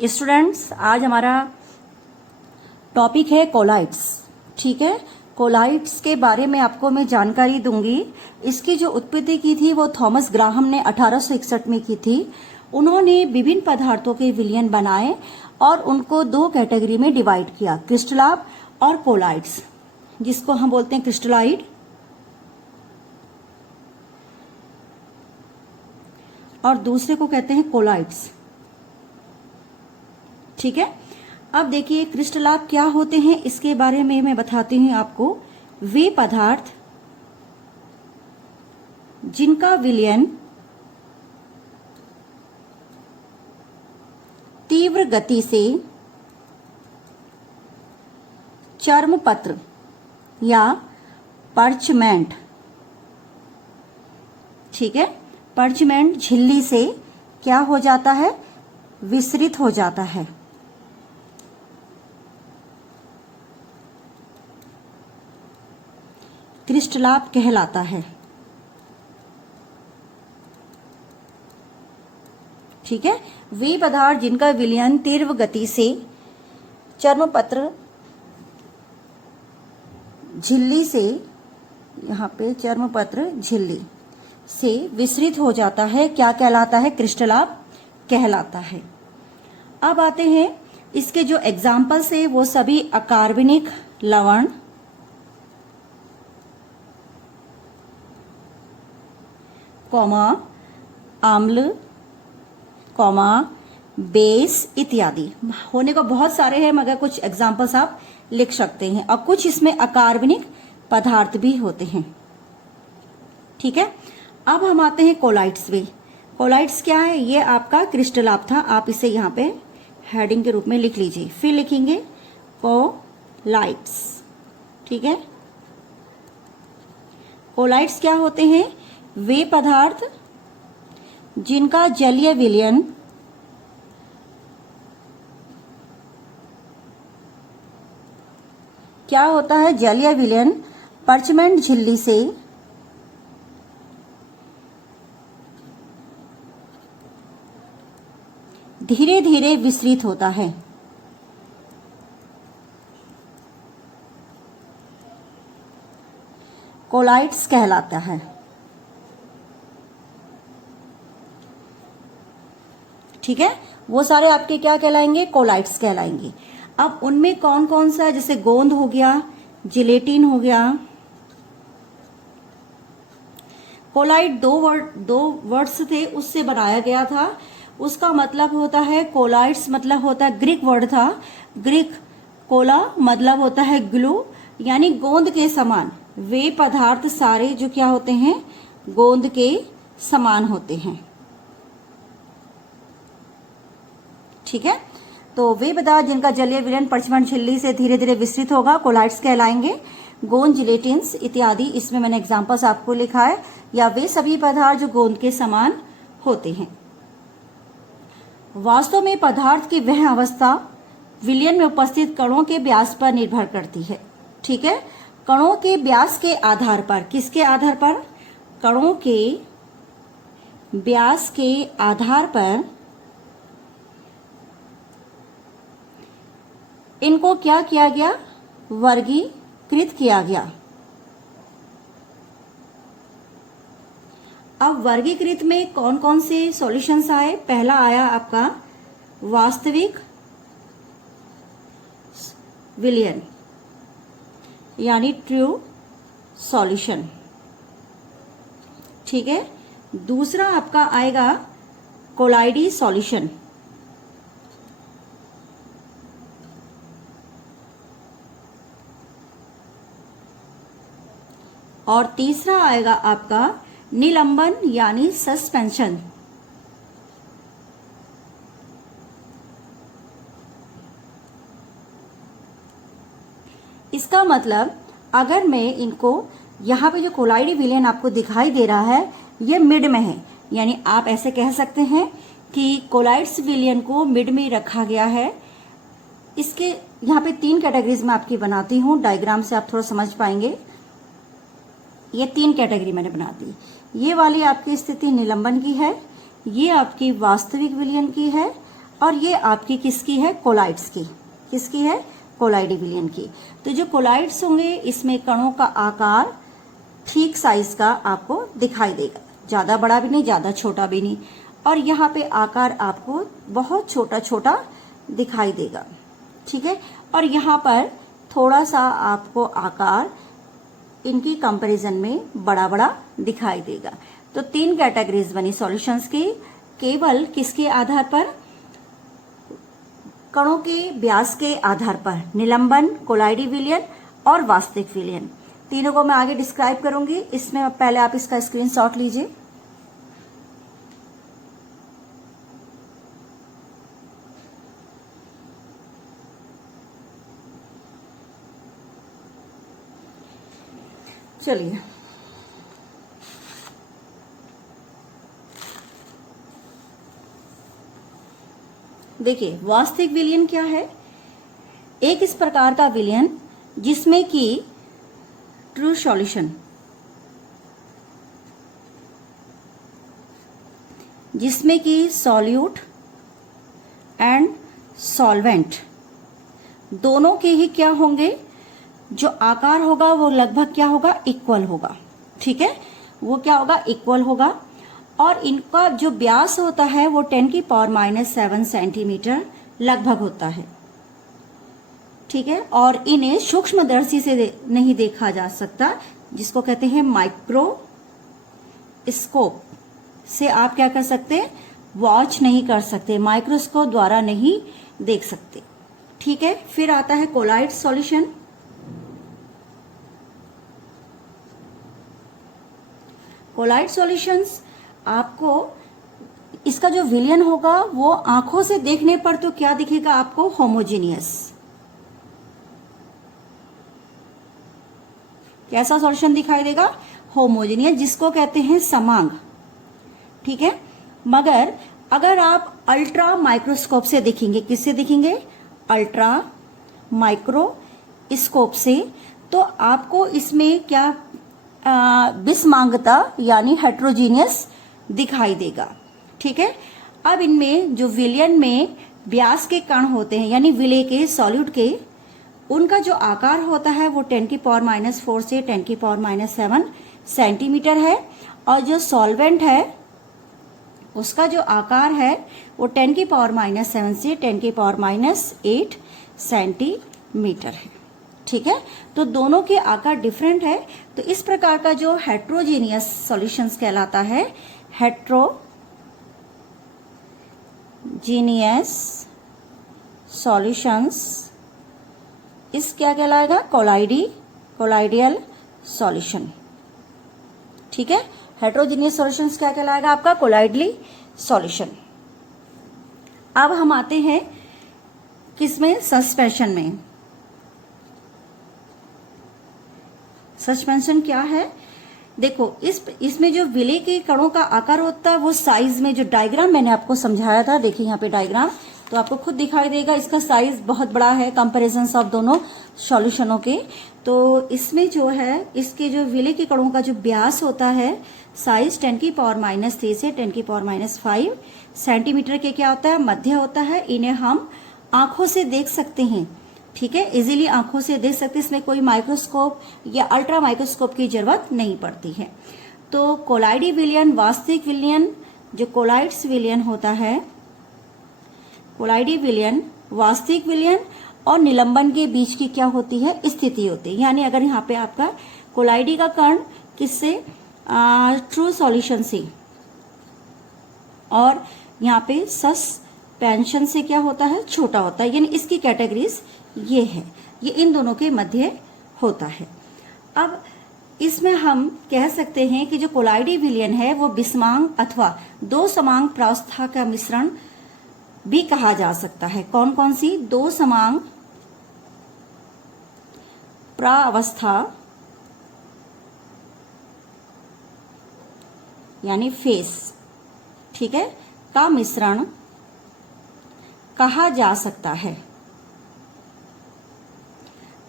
Students, आज हमारा topic है कोलाइड्स। ठीक है, कोलाइड्स के बारे में आपको मैं जानकारी दूंगी। इसकी जो उत्पत्ति की थी वो थॉमस ग्राहम ने 1861 में की थी। उन्होंने विभिन्न पदार्थों के विलयन बनाए और उनको दो कैटेगरी में डिवाइड किया, क्रिस्टलाप और कोलाइड्स, जिसको हम बोलते हैं क्रिस्टलाइड और दूसरे को कहते हैं कोलाइड्स। ठीक है, अब देखिए क्रिस्टलाप क्या होते हैं इसके बारे में मैं बताती हूं आपको। वे पदार्थ जिनका विलयन तीव्र गति से चर्मपत्र या पर्चमेंट, ठीक है, पर्चमेंट झिल्ली से क्या हो जाता है, विसरित हो जाता है। क्रिस्टलाप कहलाता है। ठीक है, वे पदार्थ जिनका विलयन तीव्र गति से चर्मपत्र झिल्ली से, यहाँ पे चर्मपत्र झिल्ली से विसरित हो जाता है, क्या कहलाता है, क्रिस्टलाप कहलाता है। अब आते हैं इसके जो एग्जाम्पल्स है वो सभी अकार्बनिक लवण, कॉमा आम्ल, कॉमा बेस इत्यादि। होने को बहुत सारे हैं मगर कुछ एग्जाम्पल्स आप लिख सकते हैं, और कुछ इसमें अकार्बनिक पदार्थ भी होते हैं। ठीक है, अब हम आते हैं कोलाइड्स में। कोलाइड्स क्या है, ये आपका क्रिस्टलाप था, आप इसे यहाँ पे हेडिंग के रूप में लिख लीजिए। फिर लिखेंगे कोलाइड्स। ठीक है, कोलाइड्स क्या होते हैं, वे पदार्थ जिनका जलीय विलयन क्या होता है, जलीय विलयन पर्चमेंट झिल्ली से धीरे धीरे विसरित होता है। कोलाइड्स कहलाता है। ठीक है, वो सारे आपके क्या कहलाएंगे, कोलाइड्स कहलाएंगे। अब उनमें कौन कौन सा, जैसे गोंद हो गया, जिलेटिन हो गया। कोलाइड दो वर्ड्स थे उससे बनाया गया था। उसका मतलब होता है, कोलाइड्स मतलब होता है, ग्रीक वर्ड था, ग्रीक कोला मतलब होता है ग्लू, यानी गोंद के समान। वे पदार्थ सारे जो क्या होते हैं, गोंद के समान होते हैं। ठीक है, तो वे पदार्थ जिनका जलीय विलयन पर्चमेंट झिल्ली से धीरे धीरे विसरित होगा, कोलाइड्स कहलाएंगे। गोंद, जिलेटिन्स इत्यादि, इसमें मैंने एग्जांपल्स आपको लिखा है, या वे सभी पदार्थ जो गोंद के समान होते हैं। वास्तव में पदार्थ की वह अवस्था विलयन में उपस्थित कणों के व्यास पर निर्भर करती है। ठीक है, कणों के व्यास के आधार पर, किसके आधार पर, कणों के व्यास के आधार पर इनको क्या किया गया, वर्गीकृत किया गया। अब वर्गीकृत में कौन कौन से सॉल्यूशंस आए, पहला आया आपका वास्तविक विलयन यानी ट्रू सॉल्यूशन। ठीक है, दूसरा आपका आएगा कोलाइडी सॉल्यूशन। और तीसरा आएगा आपका निलंबन यानी सस्पेंशन। इसका मतलब अगर मैं इनको, यहाँ पे जो कोलाइडी विलयन आपको दिखाई दे रहा है ये मिड में है, यानी आप ऐसे कह सकते हैं कि कोलाइड्स विलयन को मिड में रखा गया है। इसके यहाँ पे तीन कैटेगरीज में आपकी बनाती हूँ, डायग्राम से आप थोड़ा समझ पाएंगे। ये तीन कैटेगरी मैंने बना दी। ये वाली आपकी स्थिति निलंबन की है, ये आपकी वास्तविक विलयन की है, और ये आपकी किसकी है, कोलाइड्स की। किसकी है, कोलाइडी विलियन की। तो जो कोलाइड्स होंगे इसमें कणों का आकार ठीक साइज का आपको दिखाई देगा, ज्यादा बड़ा भी नहीं ज्यादा छोटा भी नहीं, और यहाँ पे आकार आपको बहुत छोटा छोटा दिखाई देगा, ठीक है। और यहाँ पर थोड़ा सा आपको आकार इनकी कंपैरिजन में बड़ा बड़ा दिखाई देगा। तो 3 कैटेगरीज बनी सॉल्यूशंस की, केवल किसके आधार पर, कणों के व्यास के आधार पर, निलंबन, कोलाइडी विलियन और वास्तविक विलियन। तीनों को मैं आगे डिस्क्राइब करूंगी। इसमें पहले आप इसका स्क्रीनशॉट लीजिए। चलिए, देखिए वास्तविक विलियन क्या है। एक इस प्रकार का विलियन जिसमें कि ट्रू सॉल्यूशन, जिसमें कि सॉल्यूट एंड सॉल्वेंट दोनों के ही क्या होंगे, जो आकार होगा वो लगभग क्या होगा, इक्वल होगा, ठीक है। वो क्या होगा, इक्वल होगा। और इनका जो व्यास होता है वो 10⁻⁷ सेंटीमीटर लगभग होता है, ठीक है। और इन्हें सूक्ष्मदर्शी से नहीं देखा जा सकता, जिसको कहते हैं माइक्रोस्कोप से आप क्या कर सकते, वॉच नहीं कर सकते, माइक्रोस्कोप द्वारा नहीं देख सकते, ठीक है। फिर आता है कोलाइड सॉल्यूशन। कोलाइड सॉल्यूशंस आपको, इसका जो विलियन होगा वो आंखों से देखने पर तो क्या दिखेगा आपको, होमोजीनियस। कैसा सॉल्यूशन दिखाई देगा, होमोजीनियस, जिसको कहते हैं समांग, ठीक है। मगर अगर आप अल्ट्रा माइक्रोस्कोप से देखेंगे, किससे देखेंगे, अल्ट्रा माइक्रोस्कोप से, तो आपको इसमें क्या विषमांगता यानी हेट्रोजीनियस दिखाई देगा, ठीक है। अब इनमें जो विलियन में व्यास के कण होते हैं, यानी विलेय के, सॉल्यूट के, उनका जो आकार होता है वो 10⁻⁴ से 10⁻⁷ सेंटीमीटर है। और जो सॉल्वेंट है उसका जो आकार है वो 10⁻⁷ से 10⁻⁸ सेंटीमीटर है, ठीक है। तो दोनों के आकार डिफरेंट है। तो इस प्रकार का जो हेट्रोजीनियस सॉल्यूशंस कहलाता है, हेट्रोजीनियस सॉल्यूशंस, इस क्या कहलाएगा, कोलाइडियल सॉल्यूशन, ठीक है। हेट्रोजीनियस सॉल्यूशंस क्या कहलाएगा आपका, कोलाइडली सॉल्यूशन। अब हम आते हैं किसमें, सस्पेंशन में। सस्पेंशन क्या है, देखो इसमें जो विलेय के कणों का आकार होता है वो साइज में, जो डायग्राम मैंने आपको समझाया था, देखिए यहाँ पे डायग्राम, तो आपको खुद दिखाई देगा, इसका साइज बहुत बड़ा है कंपैरिजन ऑफ दोनों सॉल्यूशनों के। तो इसमें जो है, इसके जो विलेय के कणों का जो व्यास होता है, साइज 10⁻³ से 10⁻⁵ सेंटीमीटर के क्या होता है, मध्य होता है। इन्हें हम आंखों से देख सकते हैं, ठीक है, इजीली आंखों से देख सकते हैं। इसमें कोई माइक्रोस्कोप या अल्ट्रा माइक्रोस्कोप की जरूरत नहीं पड़ती है। तो कोलाइडी विलियन, वास्तविक विलियन, जो कोलाइड्स विलियन होता है, कोलाइडी विलियन, वास्तविक विलियन और निलंबन के बीच की क्या होती है, स्थिति होती है। यानी अगर यहाँ पे आपका कोलाइडी का कण किससे, ट्रू सॉल्यूशन से, और यहाँ पे सस्पेंशन से क्या होता है, छोटा होता है, यानी इसकी कैटेगरीज ये है, ये इन दोनों के मध्य होता है। अब इसमें हम कह सकते हैं कि जो कोलाइडी विलियन है वो विषमांग अथवा दो समांग प्रावस्था का मिश्रण भी कहा जा सकता है। कौन कौन सी, दो समांग प्रावस्था यानी फेस, ठीक है, का मिश्रण कहा जा सकता है।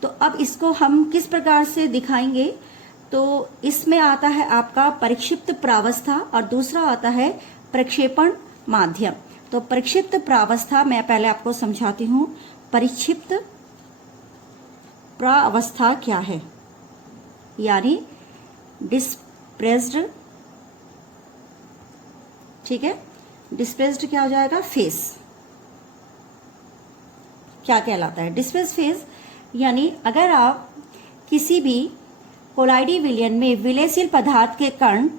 तो अब इसको हम किस प्रकार से दिखाएंगे, तो इसमें आता है आपका परिक्षिप्त प्रावस्था और दूसरा आता है प्रक्षेपण माध्यम। तो परिक्षिप्त प्रावस्था मैं पहले आपको समझाती हूं। परिक्षिप्त प्रावस्था क्या है, यानी डिस्प्रेस्ड, ठीक है, डिस्प्रेस्ड क्या हो जाएगा, फेस। क्या कहलाता है डिस्प्रेस्ड फेस, यानी अगर आप किसी भी कोलाइडी विलयन में विलयशील पदार्थ के कण,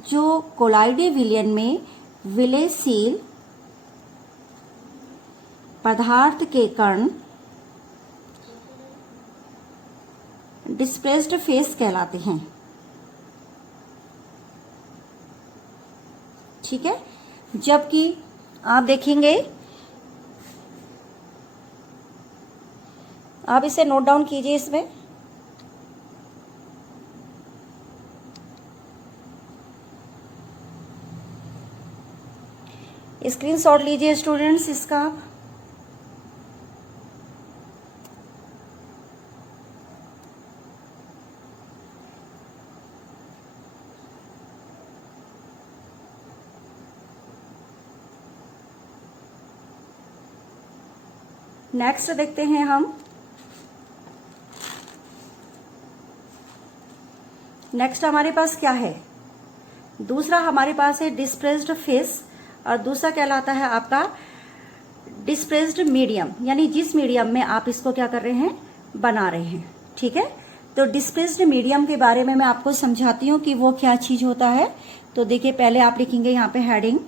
जो कोलाइडी विलयन में विलयशील पदार्थ के कण डिस्प्रेस्ड फेस कहलाते हैं, ठीक है। जबकि आप देखेंगे, आप इसे नोट डाउन कीजिए, इसमें स्क्रीनशॉट लीजिए स्टूडेंट्स इसका। नेक्स्ट देखते हैं हम, नेक्स्ट हमारे पास क्या है, दूसरा हमारे पास है डिस्प्रेस्ड फेस, और दूसरा कहलाता है आपका डिस्प्रेस्ड मीडियम, यानी जिस मीडियम में आप इसको क्या कर रहे हैं, बना रहे हैं, ठीक है। तो डिस्प्रेस्ड मीडियम के बारे में मैं आपको समझाती हूं कि वो क्या चीज होता है। तो देखिए, पहले आप लिखेंगे यहां पे हेडिंग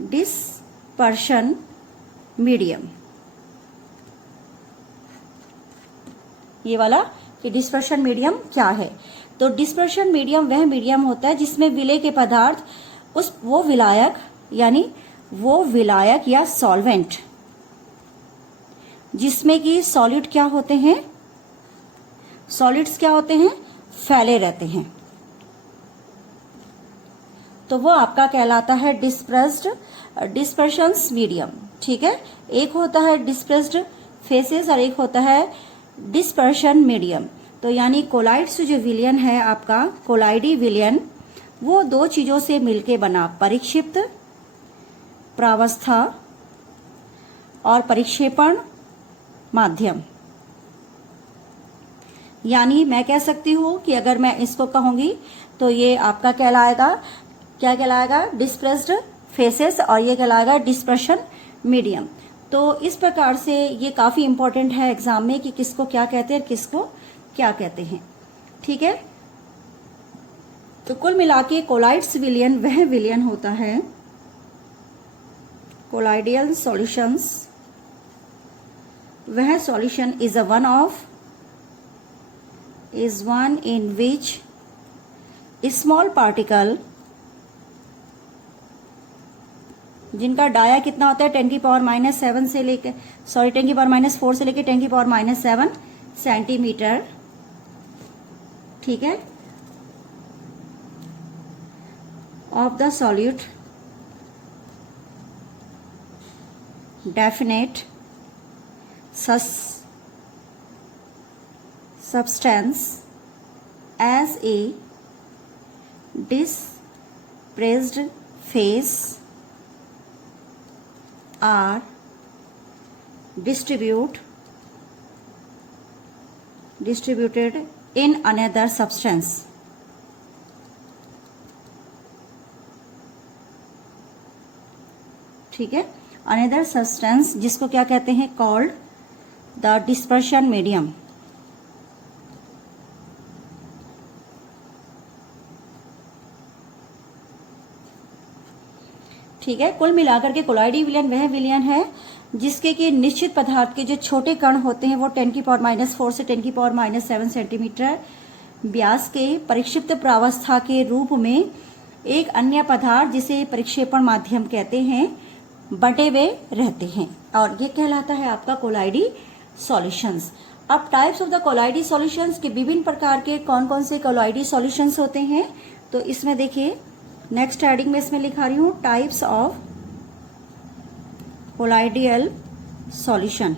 डिस्पर्शन मीडियम, ये वाला कि डिस्पर्शन मीडियम क्या है। तो डिस्पर्शन मीडियम वह मीडियम होता है जिसमें विलय के पदार्थ वो विलायक, यानी वो विलायक या सॉल्वेंट जिसमें कि सॉलिड क्या होते हैं, सॉलिड्स क्या होते हैं, फैले रहते हैं, तो वो आपका कहलाता है डिस्पर्शन मीडियम, ठीक है। एक होता है डिस्प्रेस्ड फेसेस और एक होता है डिस्पर्शन मीडियम। तो यानी कोलाइड्स जो विलयन है आपका, कोलाइडी विलयन, वो दो चीजों से मिलके बना, परिक्षिप्त प्रावस्था और परिक्षेपण माध्यम। यानी मैं कह सकती हूं कि अगर मैं इसको कहूंगी तो ये आपका कहलाएगा, क्या कहलाएगा, डिस्प्रेस्ड फेसेस, और ये कहलाएगा डिस्पर्शन मीडियम। तो इस प्रकार से ये काफी इंपॉर्टेंट है एग्जाम में कि किसको क्या कहते हैं, किसको क्या कहते हैं, ठीक है। तो कुल मिला के कोलाइड्स विलयन वह विलयन होता है, कोलाइडियल सॉल्यूशंस, वह solution is one in which small particle, जिनका डाया कितना होता है 10⁻⁻7 से लेकर 10⁻⁻4 से लेकर 10⁻⁻7 सेंटीमीटर, ठीक है, of the solute definite substance as a dispressed phase are distributed in another substance, ठीक है, अनदर सब्सटेंस, जिसको क्या कहते हैं, कॉल्ड द डिस्पर्शन मीडियम। ठीक है, कुल मिलाकर के कोलाइडी विलयन वह विलयन है जिसके कि निश्चित पदार्थ के जो छोटे कण होते हैं वो 10⁻⁻4 से 10⁻⁻7 सेंटीमीटर व्यास के परिक्षिप्त प्रावस्था के रूप में एक अन्य पदार्थ जिसे परिक्षेपण माध्यम कहते हैं बटे हुए रहते हैं, और ये कहलाता है आपका कोलाइडी सॉल्यूशंस। अब टाइप्स ऑफ द कोलाइडी सॉल्यूशंस के विभिन्न प्रकार के कौन कौन से कोलाइडी सॉल्यूशंस होते हैं, तो इसमें देखिए नेक्स्ट हेडिंग में इसमें लिखा रही हूं टाइप्स ऑफ कोलाइडियल सॉल्यूशन।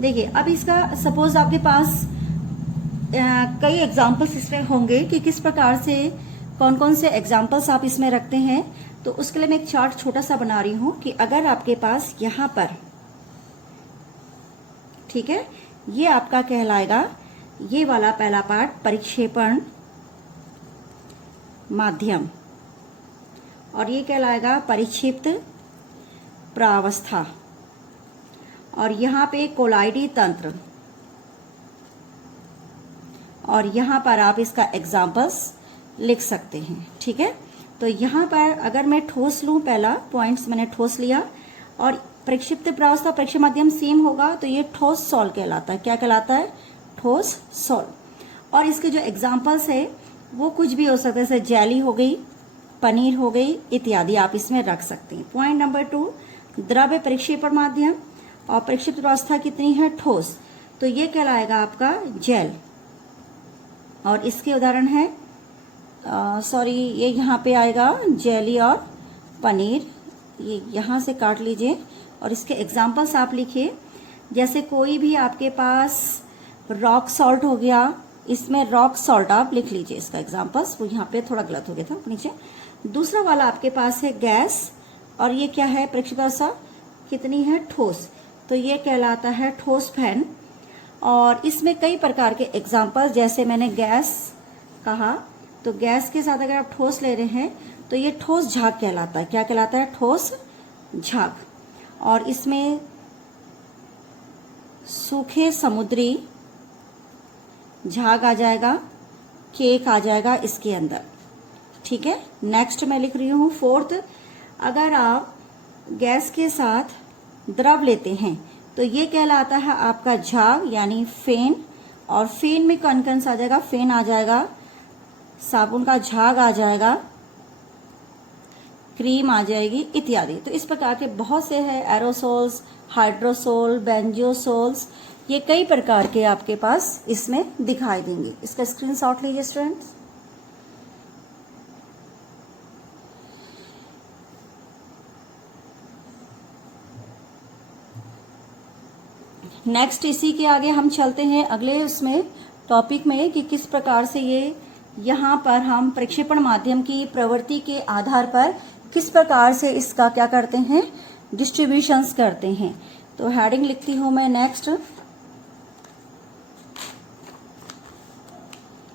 देखिए अब इसका सपोज आपके पास कई एग्जांपल्स इसमें होंगे कि किस प्रकार से कौन कौन से एग्जाम्पल्स आप इसमें रखते हैं। तो उसके लिए मैं एक चार्ट छोटा सा बना रही हूं कि अगर आपके पास यहां पर, ठीक है, ये आपका कहलाएगा, ये वाला पहला पार्ट परिक्षेपण माध्यम, और ये कहलाएगा परिक्षिप्त प्रावस्था, और यहां पे कोलाइडी तंत्र, और यहां पर आप इसका एग्जाम्पल्स लिख सकते हैं। ठीक है, तो यहां पर अगर मैं ठोस लूं, पहला पॉइंट्स मैंने ठोस लिया, और प्रक्षिप्त प्रावस्था परिक्षेपण माध्यम सेम होगा, तो ये ठोस सॉल कहलाता है। क्या कहलाता है? ठोस सॉल। और इसके जो एग्जाम्पल्स है वो कुछ भी हो सकता है, जैसे जेली हो गई, पनीर हो गई इत्यादि, आप इसमें रख सकते हैं। पॉइंट नंबर 2, द्रव्य परिक्षेपण माध्यम और प्रक्षिप्त प्रावस्था कितनी है? ठोस, तो ये कहलाएगा आपका जेल। और इसके उदाहरण है, ये यहाँ पे आएगा जेली और पनीर, ये यहाँ से काट लीजिए और इसके एग्जाम्पल्स आप लिखिए। जैसे कोई भी आपके पास रॉक सॉल्ट हो गया, इसमें रॉक सॉल्ट आप लिख लीजिए इसका एग्जाम्पल्स, वो यहाँ पे थोड़ा गलत हो गया था नीचे। दूसरा वाला आपके पास है गैस, और ये क्या है? प्रक्षिप्त प्रावस्था कितनी है? ठोस, तो ये कहलाता है ठोस फैन। और इसमें कई प्रकार के एग्जाम्पल्स, जैसे मैंने गैस कहा, तो गैस के साथ अगर आप ठोस ले रहे हैं तो ये ठोस झाग कहलाता है। क्या कहलाता है? ठोस झाग। और इसमें सूखे समुद्री झाग आ जाएगा, केक आ जाएगा इसके अंदर। ठीक है, नेक्स्ट मैं लिख रही हूं 4th, अगर आप गैस के साथ द्रव लेते हैं तो ये कहलाता है आपका झाग यानी फेन, और फेन में कौन कौन सा आ जाएगा? फेन आ जाएगा, साबुन का झाग आ जाएगा, क्रीम आ जाएगी इत्यादि। तो इस प्रकार के बहुत से हैं, एरोसोल्स, हाइड्रोसोल, बेंजोसोल्स, ये कई प्रकार के आपके पास इसमें दिखाई देंगे। इसका स्क्रीनशॉट लीजिए स्टूडेंट्स। नेक्स्ट इसी के आगे हम चलते हैं अगले उसमें टॉपिक में कि किस प्रकार से ये यहाँ पर हम प्रक्षेपण माध्यम की प्रवृत्ति के आधार पर किस प्रकार से इसका क्या करते हैं? डिस्ट्रीब्यूशंस करते हैं। तो हेडिंग लिखती हूं मैं नेक्स्ट।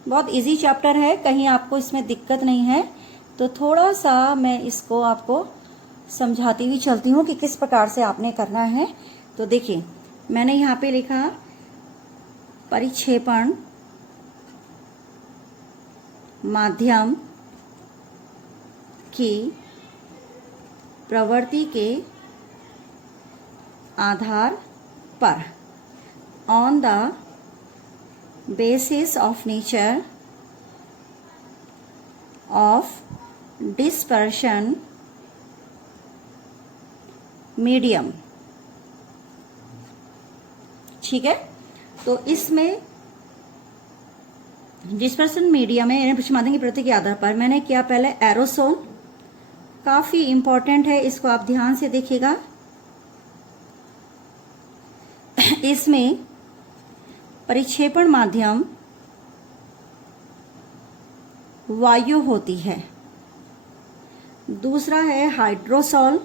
बहुत इजी चैप्टर है, कहीं आपको इसमें दिक्कत नहीं है, तो थोड़ा सा मैं इसको आपको समझाती हुई चलती हूँ कि किस प्रकार से आपने करना है। तो देखिए, मैंने यहाँ पे लिखा परिक्षेपण माध्यम की प्रवृत्ति के आधार पर, on the basis of nature of dispersion medium. ठीक है, तो इसमें डिस्पर्शन मीडियम है प्रक्षेपण माध्यम की प्रवृत्ति के आधार पर मैंने किया पहले एरोसोल, काफी इंपॉर्टेंट है, इसको आप ध्यान से देखिएगा। इसमें परिक्षेपण माध्यम वायु होती है। दूसरा है हाइड्रोसोल,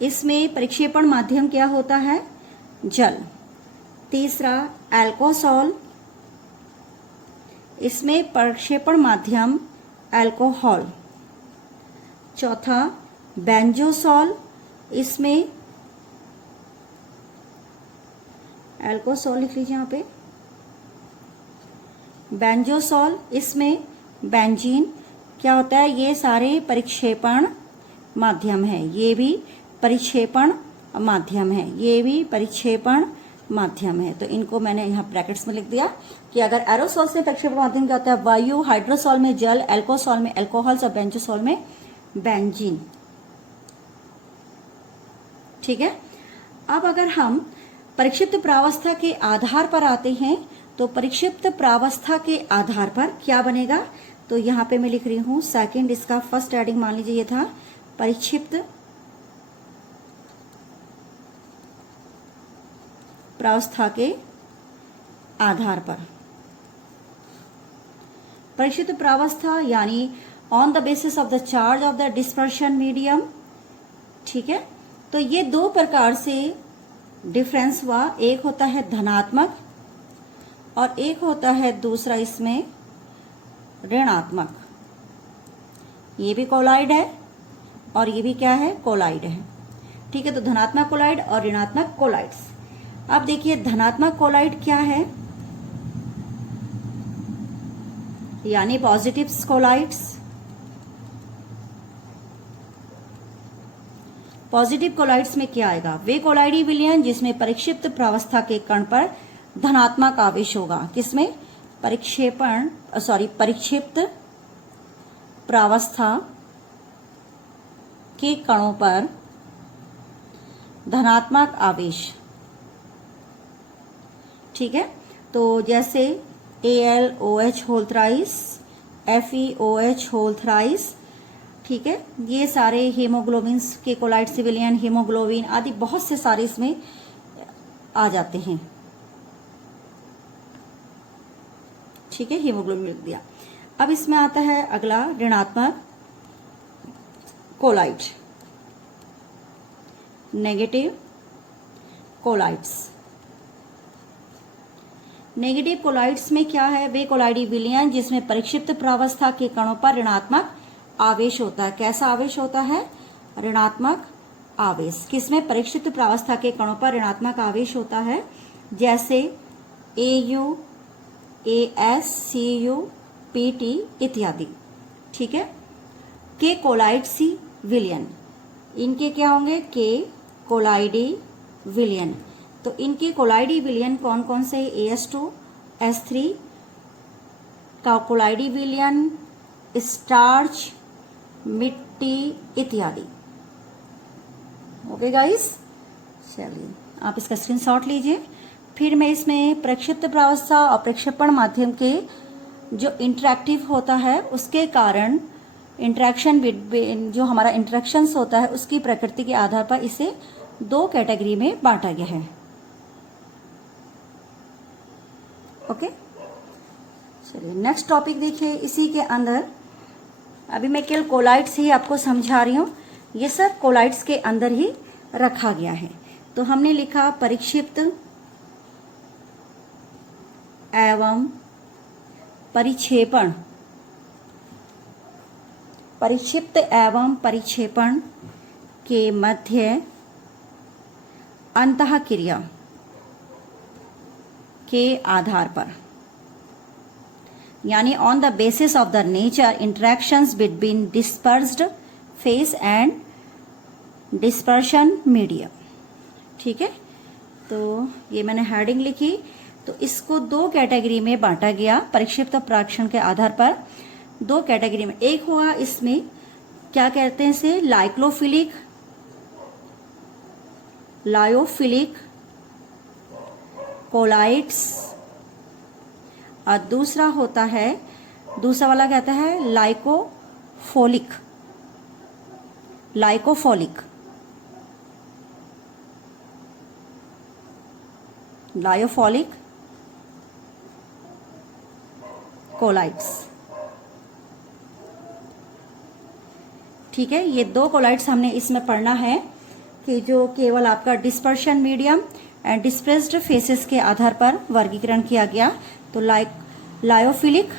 इसमें परिक्षेपण माध्यम क्या होता है? जल। तीसरा एल्कोसोल, इसमें प्रक्षेपण माध्यम अल्कोहल। चौथा बेंजोसोल, इसमें एल्कोसोल लिख लीजिए यहाँ पे, बेंजोसोल, इसमें बेंजीन क्या होता है? ये सारे परिक्षेपण माध्यम है, ये भी परिक्षेपण माध्यम है, ये भी परिक्षेपण माध्यम है। तो इनको मैंने यहाँ ब्रैकेट्स में लिख दिया कि अगर एरोसोल से प्रक्षेपण माध्यम क्या होता है? वायु, हाइड्रोसोल में जल, एल्कोसोल में अल्कोहल और बेंजोसोल में बेंजीन। ठीक है, अब अगर हम परिक्षिप्त प्रावस्था के आधार पर आते हैं तो परिक्षिप्त प्रावस्था के आधार पर क्या बनेगा? तो यहाँ पे मैं लिख रही हूं सेकंड, इसका फर्स्ट हेडिंग मान लीजिए ये था परिक्षिप्त प्रावस्था के आधार पर। परिक्षिप्त प्रावस्था यानी on the basis of the charge of the dispersion medium. ठीक है, तो ये दो प्रकार से डिफरेंस हुआ, एक होता है धनात्मक और एक होता है दूसरा इसमें ऋणात्मक। ये भी कोलाइड है और ये भी क्या है, कोलाइड है। ठीक है, तो धनात्मक कोलाइड और ऋणात्मक कोलाइड्स। अब देखिए धनात्मक कोलाइड क्या है, यानी पॉजिटिव कोलाइड्स। पॉजिटिव कोलाइड्स में क्या आएगा, वे कोलाइडी विलयन जिसमें परिक्षिप्त प्रावस्था के कण पर धनात्मक आवेश होगा। किसमें, परिक्षिप्त प्रावस्था के कणों पर धनात्मक आवेश। ठीक है, तो जैसे AlOH whole thrice, FeOH whole thrice. ठीक है, ये सारे हीमोग्लोबिन्स के कोलाइड से विलयन, हीमोग्लोबिन आदि बहुत से सारे इसमें आ जाते हैं। ठीक है, हीमोग्लोबिन लिख दिया। अब इसमें आता है अगला ऋणात्मक colloid, negative colloids. Negative colloids में क्या है, वे कोलाइडी विलयन जिसमें परिक्षिप्त प्रावस्था के कणों पर ऋणात्मक आवेश होता है। कैसा आवेश होता है, ऋणात्मक आवेश। किसमें, परिक्षिप्त प्रावस्था के कणों पर ऋणात्मक आवेश होता है, जैसे AU, AS, CU, PT इत्यादि। ठीक है, के कोलाइड सी विलयन, इनके क्या होंगे, के कोलाइडी विलयन। तो इनके कोलाइडी विलयन कौन कौन से, AS2, S3 का कोलाइडी विलयन, स्टार्च, मिट्टी इत्यादि। ओके गाइस, चलिए आप इसका स्क्रीनशॉट लीजिए। फिर मैं इसमें प्रक्षिप्त प्रावस्था और प्रक्षेपण माध्यम के जो इंटरेक्टिव होता है उसके कारण इंटरेक्शन बिटवीन, जो हमारा इंटरेक्शंस होता है उसकी प्रकृति के आधार पर इसे दो कैटेगरी में बांटा गया है। ओके, चलिए नेक्स्ट टॉपिक देखिए। इसी के अंदर अभी मैं केवल कोलाइड्स ही आपको समझा रही हूँ, ये सब कोलाइड्स के अंदर ही रखा गया है। तो हमने लिखा परिक्षिप्त एवं परिक्षेपण, परिक्षिप्त एवं परिक्षेपण के मध्य अंतःक्रिया के आधार पर, यानी on the basis of the nature interactions between dispersed phase and dispersion medium. ठीक है, तो ये मैंने हेडिंग लिखी। तो इसको दो कैटेगरी में बांटा गया, परिक्षिप्त प्राक्षण के आधार पर दो कैटेगरी में। एक हुआ इसमें क्या कहते हैं इसे, लाइक्लोफिलिक, लायोफिलिक कोलाइड्स, और दूसरा होता है, दूसरा वाला कहता है लाइकोफोलिक, लाइकोफोलिक, लायोफोलिक कोलाइड्स। ठीक है, ये दो कोलाइड्स हमने इसमें पढ़ना है कि जो केवल आपका डिस्पर्शन मीडियम एंड डिस्प्रेस्ड फेसेस के आधार पर वर्गीकरण किया गया। तो लायोफिलिक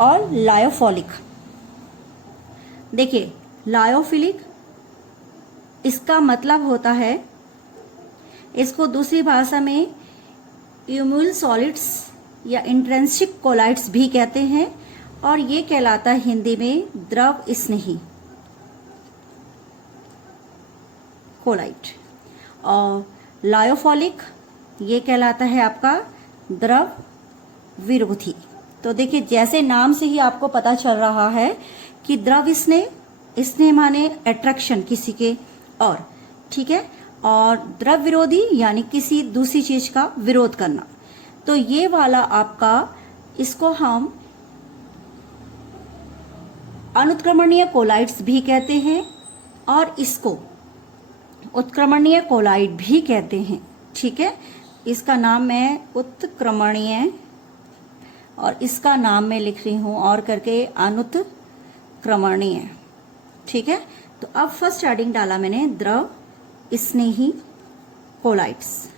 और लायोफोलिक। देखिए लायोफिलिक, इसका मतलब होता है, इसको दूसरी भाषा में ह्यूमुल सॉलिड्स या इंट्रेंसिक कोलाइड्स भी कहते हैं, और ये कहलाता है हिंदी में द्रव स्नेही कोलाइड। और लायोफोलिक ये कहलाता है आपका द्रव विरोधी। तो देखिए जैसे नाम से ही आपको पता चल रहा है कि द्रव स्नेह, स्नेह माने अट्रैक्शन किसी के और, ठीक है, और द्रव विरोधी यानी किसी दूसरी चीज का विरोध करना। तो ये वाला आपका, इसको हम अनुत्क्रमणीय कोलाइड्स भी कहते हैं और इसको उत्क्रमणीय कोलाइड भी कहते हैं। ठीक है, इसका नाम मैं उत्क्रमणीय और इसका नाम मैं लिख रही हूं और करके अनुत्क्रमणीय। ठीक है, तो अब फर्स्ट हेडिंग डाला मैंने द्रव स्नेही कोलाइड्स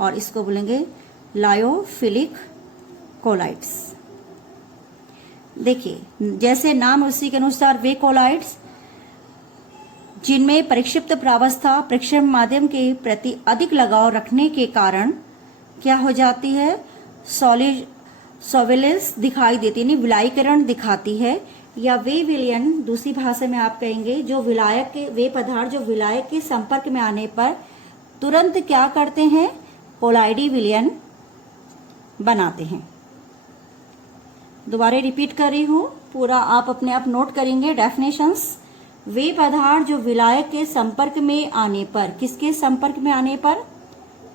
और इसको बोलेंगे लायोफिलिक कोलाइड्स। देखिए जैसे नाम उसी के अनुसार वे कोलाइड्स जिनमें परिक्षिप्त प्रावस्था प्रक्षेपण माध्यम के प्रति अधिक लगाव रखने के कारण क्या हो जाती है, सॉलिलेंस दिखाई देती है, विलायीकरण दिखाती है, या वे विलयन दूसरी भाषा में आप कहेंगे जो विलायक के वे पदार्थ जो विलायक के संपर्क में आने पर तुरंत क्या करते हैं, कोलाइडी विलयन बनाते हैं। दोबारा रिपीट कर रही हूं, पूरा आप अपने आप नोट करेंगे डेफिनेशंस। वे पदार्थ जो विलायक के संपर्क में आने पर, किसके संपर्क में आने पर,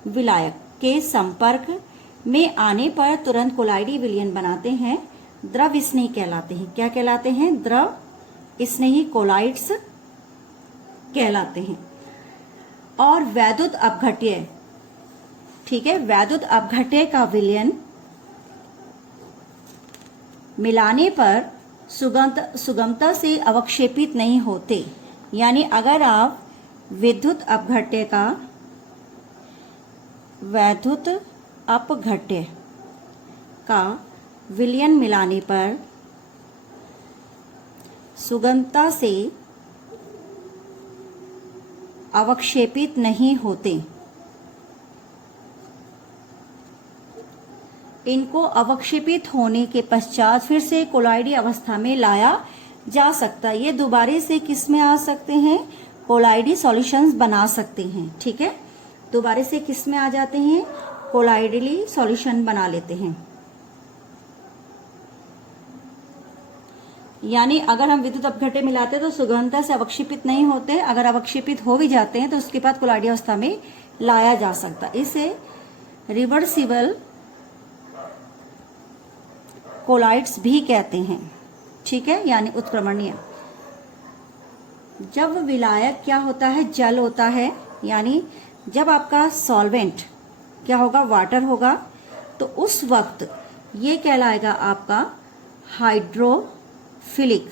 विलायक के संपर्क में आने पर तुरंत कोलाइडी विलयन बनाते हैं, द्रव स्नेही कहलाते हैं। क्या कहलाते हैं, द्रव स्नेही कोलाइड्स कहलाते हैं। और वैद्युत अपघट्य, ठीक है, वैद्युत अपघट्य का विलयन मिलाने पर सुगमता से अवक्षेपित नहीं होते। यानी अगर आप वैद्युत अपघट्य का विलयन मिलाने पर सुगमता से अवक्षेपित नहीं होते, इनको अवक्षेपित होने के पश्चात फिर से कोलाइडी अवस्था में लाया जा सकता है। ये दोबारा से किस में आ सकते हैं, कोलाइडी सॉल्यूशंस बना सकते हैं। ठीक है, दोबारा से किस में आ जाते हैं, कोलाइडली सॉल्यूशन बना लेते हैं। यानी अगर हम विद्युत अपघट्य मिलाते हैं तो सुगमता से अवक्षेपित नहीं होते, अगर अवक्षेपित हो भी जाते हैं तो उसके बाद कोलाइडी अवस्था में लाया जा सकता है। इसे रिवर्सिबल कोलाइड्स भी कहते हैं। ठीक है, यानी उत्क्रमणीय। जब विलायक क्या होता है, जल होता है, यानी जब आपका सॉल्वेंट क्या होगा, वाटर होगा, तो उस वक्त ये कहलाएगा आपका हाइड्रोफिलिक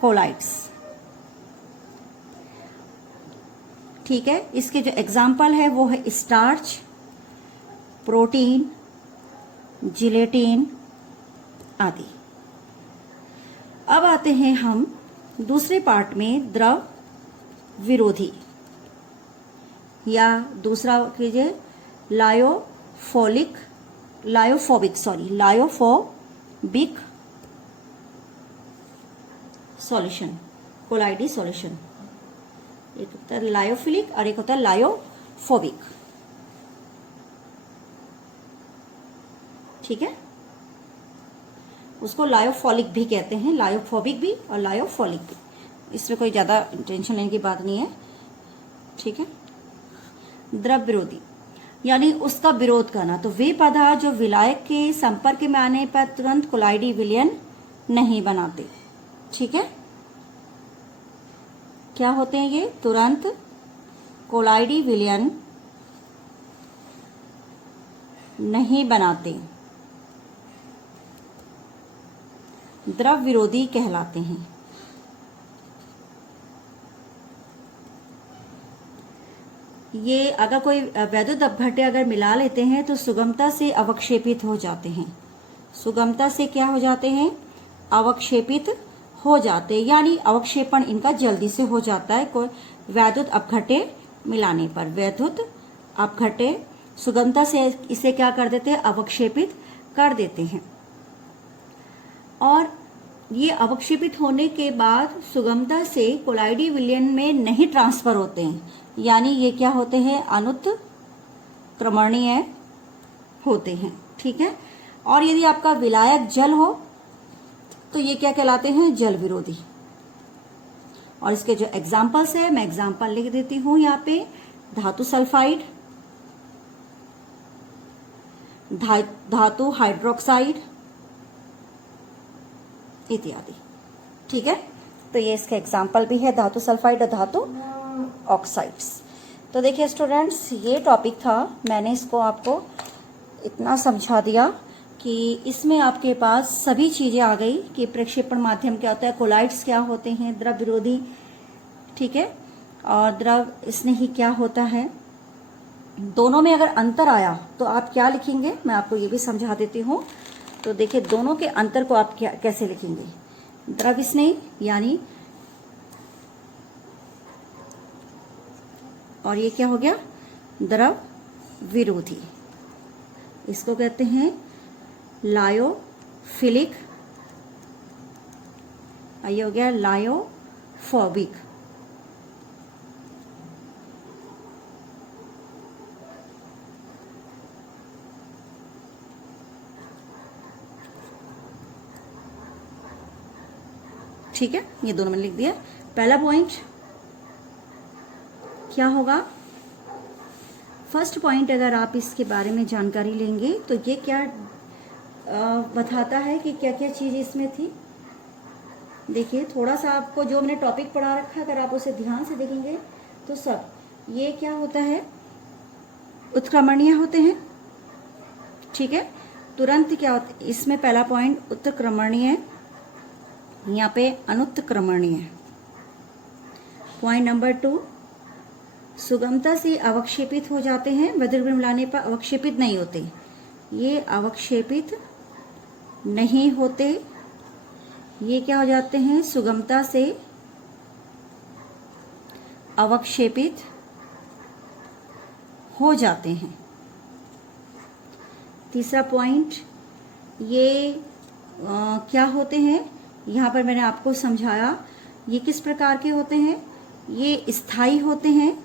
कोलाइड्स। ठीक है, इसके जो एग्जाम्पल है वो है स्टार्च, प्रोटीन, जिलेटिन आदि। अब आते हैं हम दूसरे पार्ट में, द्रव विरोधी, या दूसरा कीजिए लायोफोबिक सॉल्यूशन, कोलाइडी सॉल्यूशन। एक होता है लायोफिलिक और एक होता है लायोफोबिक। ठीक है, उसको लायोफोलिक भी कहते हैं, लायोफोबिक भी और लायोफोलिक भी, इसमें कोई ज्यादा टेंशन लेने की बात नहीं है। ठीक है, द्रव विरोधी यानी उसका विरोध करना, तो वे पदार्थ जो विलायक के संपर्क में आने पर तुरंत कोलाइडी विलयन नहीं बनाते। ठीक है, क्या होते हैं ये, तुरंत कोलाइडी विलयन नहीं बनाते, द्रव विरोधी कहलाते हैं। ये अगर कोई वैद्युत अपघट्य अगर मिला लेते हैं तो सुगमता से अवक्षेपित हो जाते हैं, सुगमता से क्या हो जाते हैं, अवक्षेपित हो जाते हैं, यानी अवक्षेपण इनका जल्दी से हो जाता है कोई वैद्युत अपघट्य मिलाने पर। वैद्युत अपघट्य सुगमता से इसे क्या कर देते हैं, अवक्षेपित कर देते हैं। और ये अवक्षेपित होने के बाद सुगमता से कोलाइडी विलयन में नहीं ट्रांसफर होते हैं, यानी ये क्या होते हैं, अनुत्क्रमणीय होते हैं। ठीक है, और यदि आपका विलायक जल हो तो ये क्या कहलाते हैं, जल विरोधी। और इसके जो एग्जाम्पल्स है मैं एग्जाम्पल लिख देती हूं यहाँ पे, धातु सल्फाइड, धातु हाइड्रोक्साइड इत्यादि। ठीक है, तो ये इसका एग्जाम्पल भी है, धातु सल्फाइड और धातु ऑक्साइड्स। तो देखिए स्टूडेंट्स, ये टॉपिक था, मैंने इसको आपको इतना समझा दिया कि इसमें आपके पास सभी चीज़ें आ गई कि प्रक्षेपण माध्यम क्या होता है, कोलाइड्स क्या होते हैं, द्रव विरोधी, ठीक है, और द्रव स्नेही क्या होता है। दोनों में अगर अंतर आया तो आप क्या लिखेंगे, मैं आपको ये भी समझा देती हूँ। तो देखिए दोनों के अंतर को आप क्या कैसे लिखेंगे, द्रव स्नेही यानी, और ये क्या हो गया, द्रव विरोधी, इसको कहते हैं लायोफिलिक, ये हो गया लायोफोबिक। ठीक है, ये दोनों मैंने लिख दिया। पहला पॉइंट क्या होगा, फर्स्ट पॉइंट अगर आप इसके बारे में जानकारी लेंगे तो ये क्या बताता है कि क्या क्या चीज़ इसमें थी। देखिए थोड़ा सा आपको जो मैंने टॉपिक पढ़ा रखा है, अगर आप उसे ध्यान से देखेंगे तो सब ये क्या होता है, उत्क्रमणीय होते हैं, ठीक है। तुरंत क्या होता है, इसमें पहला पॉइंट उत्क्रमणीय, यहाँ पे अनुत्क्रमणीय। पॉइंट नंबर 2, सुगमता से अवक्षेपित हो जाते हैं, विद्युत मिलाने पर अवक्षेपित नहीं होते, ये अवक्षेपित नहीं होते, ये क्या हो जाते हैं, सुगमता से अवक्षेपित हो जाते हैं। तीसरा पॉइंट, ये क्या होते हैं, यहाँ पर मैंने आपको समझाया ये किस प्रकार के होते हैं, ये स्थायी होते हैं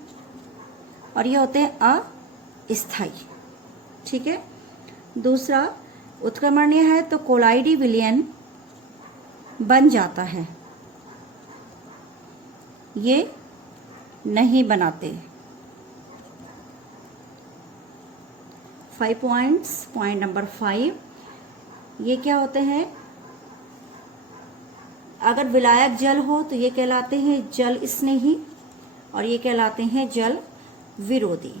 और ये होते हैं अस्थायी, ठीक है। दूसरा, उत्क्रमणीय है तो कोलाइडी विलयन बन जाता है, ये नहीं बनाते। 5 पॉइंट्स। पॉइंट नंबर 5, ये क्या होते हैं, अगर विलायक जल हो तो ये कहलाते हैं जल स्नेही और ये कहलाते हैं जल विरोधी।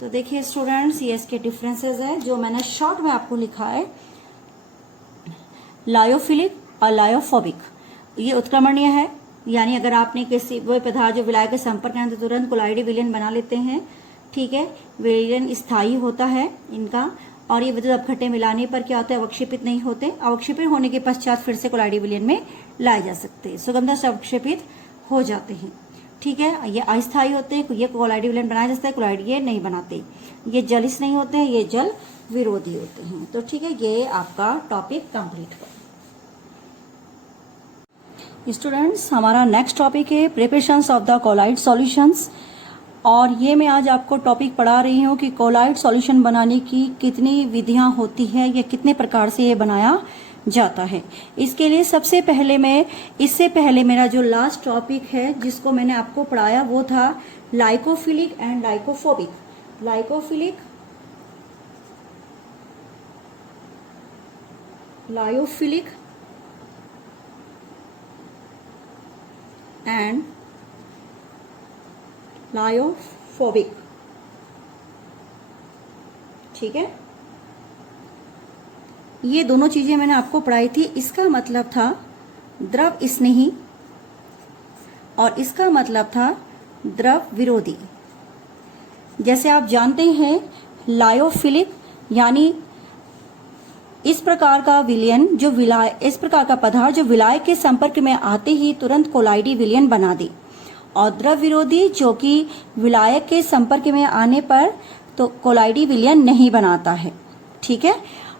तो देखिए स्टूडेंट्स, ये इसके डिफरेंसेस है जो मैंने शॉर्ट में आपको लिखा है। लायोफिलिक और लायोफोबिक, ये उत्क्रमणीय है, यानी अगर आपने किसी वो पदार्थ जो विलायक के संपर्क में तो तुरंत कोलाइडी विलयन बना लेते हैं, ठीक है। विलयन स्थायी होता है इनका, और ये विद्युत अपघट्य मिलाने पर क्या होता है, अवक्षेपित नहीं होते, अवक्षेपित होने के पश्चात फिर से कोलाइडी विलयन में लाए जा सकते हैं, सुगमता से अवक्षेपित हो जाते हैं, ठीक है। ये अस्थायी होते हैं, ये कोलाइडी विलयन बनाया जाता है, कोलाइडी ये नहीं बनाते, ये जलिस नहीं होते हैं, ये जल विरोधी होते हैं। तो ठीक है, ये आपका टॉपिक कंप्लीट हुआ। स्टूडेंट्स, हमारा नेक्स्ट टॉपिक है preparations of the colloid solutions, और ये मैं आज आपको टॉपिक पढ़ा रही हूँ कि कोलाइड सॉल्यूशन बनाने की कितनी विधियां होती है या कितने प्रकार से ये बनाया जाता है। इसके लिए सबसे पहले इससे पहले मेरा जो लास्ट टॉपिक है जिसको मैंने आपको पढ़ाया वो था लाइकोफिलिक एंड लाइकोफोबिक। लाइकोफिलिक, लायोफिलिक एंड लायोफोबिक, ठीक है। ये दोनों चीजें मैंने आपको पढ़ाई थी। इसका मतलब था द्रव स्नेही और इसका मतलब था द्रव विरोधी। जैसे आप जानते हैं, लायोफिलिक यानी इस प्रकार का विलयन जो इस प्रकार का पदार्थ जो विलायक के संपर्क में आते ही तुरंत कोलाइडी विलयन बना दे, और द्रव विरोधी जो कि विलायक के संपर्क में आने पर तो कोलाइडी विलयन नहीं बनाता है, ठीक है।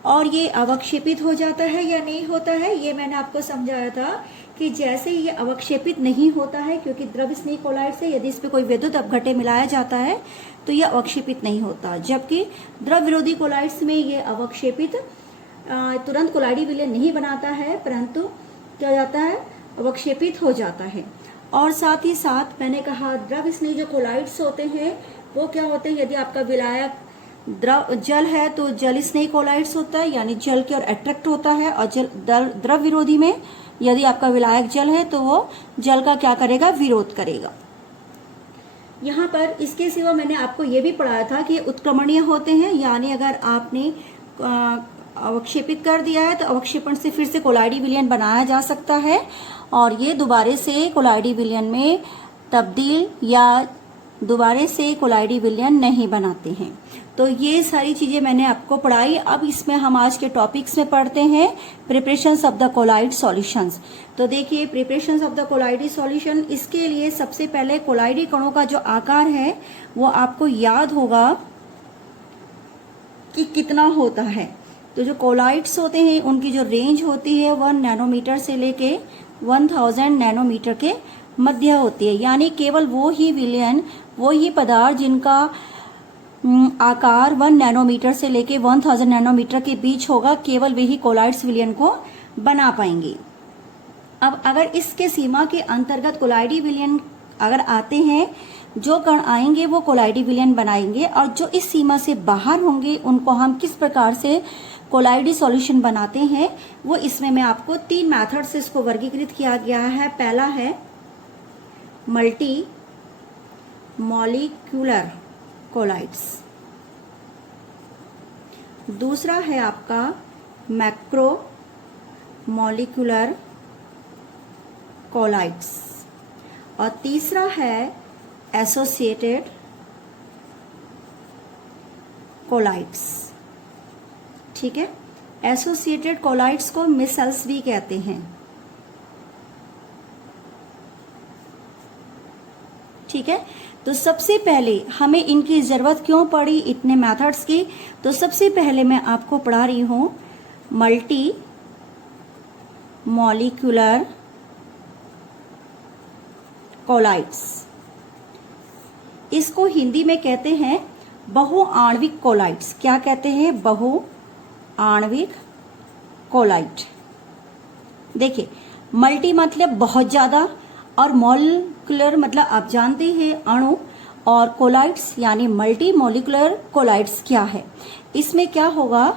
और ये अवक्षेपित हो जाता है या नहीं होता है, ये मैंने आपको समझाया था कि जैसे ये अवक्षेपित नहीं होता है क्योंकि द्रव स्नेही कोलाइड से यदि इस पे कोई विद्युत अपघट्य मिलाया जाता है तो ये अवक्षेपित नहीं होता, जबकि द्रव विरोधी कोलाइड्स में ये अवक्षेपित तुरंत कोलाइडी विलयन नहीं बनाता है, परंतु क्या हो जाता है, अवक्षेपित हो जाता है। और साथ ही साथ मैंने कहा द्रव स्नेही जो कोलाइड्स होते हैं वो क्या होते हैं, यदि आपका विलायक जल है तो जल स्नेही कोलाइड्स होता है, यानी जल की ओर अट्रैक्ट होता है, और द्रव विरोधी में यदि आपका विलायक जल है तो वो जल का क्या करेगा, विरोध करेगा। यहाँ पर इसके सिवा मैंने आपको ये भी पढ़ाया था कि उत्क्रमणीय होते हैं, यानी अगर आपने अवक्षेपित कर दिया है तो अवक्षेपण से फिर से कोलाइडी विलयन बनाया जा सकता है और ये दोबारे से कोलाइडी विलयन में तब्दील या दोबारे से कोलाइडी विलयन नहीं बनाते हैं। तो ये सारी चीजें मैंने आपको पढ़ाई। अब इसमें हम आज के टॉपिक्स में पढ़ते हैं preparations of the colloid solutions. तो देखिए preparations of the colloidal solution, इसके लिए सबसे पहले कोलाइडी कणों का जो आकार है वो आपको याद होगा कि कितना होता है। तो जो कोलाइड्स होते हैं उनकी जो रेंज होती है 1 नैनोमीटर से लेके 1000 नैनोमीटर के मध्य होती है, यानी केवल वो ही विलयन, वो ही पदार्थ जिनका आकार 1 नैनोमीटर से लेके 1000 नैनोमीटर के बीच होगा, केवल वही कोलाइड्स विलयन को बना पाएंगे। अब अगर इसके सीमा के अंतर्गत कोलाइडी विलयन अगर आते हैं, जो कण आएंगे वो कोलाइडी विलयन बनाएंगे, और जो इस सीमा से बाहर होंगे उनको हम किस प्रकार से कोलाइडी सॉल्यूशन बनाते हैं वो इसमें मैं आपको 3 मेथड से इसको वर्गीकृत किया गया है। पहला है मल्टी मॉलिक्यूलर कोलाइड्स, दूसरा है आपका मैक्रो मॉलिक्यूलर कोलाइड्स, और तीसरा है एसोसिएटेड कोलाइड्स। ठीक है, एसोसिएटेड कोलाइड्स को मिसल्स भी कहते हैं। ठीक है, तो सबसे पहले हमें इनकी जरूरत क्यों पड़ी इतने मेथड्स की, तो सबसे पहले मैं आपको पढ़ा रही हूं मल्टी मॉलिक्यूलर कोलाइड्स। इसको हिंदी में कहते हैं बहुआण्विक कोलाइड्स। क्या कहते हैं? बहुआण्विक कोलाइड। देखिए, मल्टी मतलब बहुत ज्यादा, और मॉलिक्यूलर मतलब आप जानते हैं अणु, और कोलाइड्स यानी मल्टी मॉलिक्यूलर कोलाइड्स क्या है। इसमें क्या होगा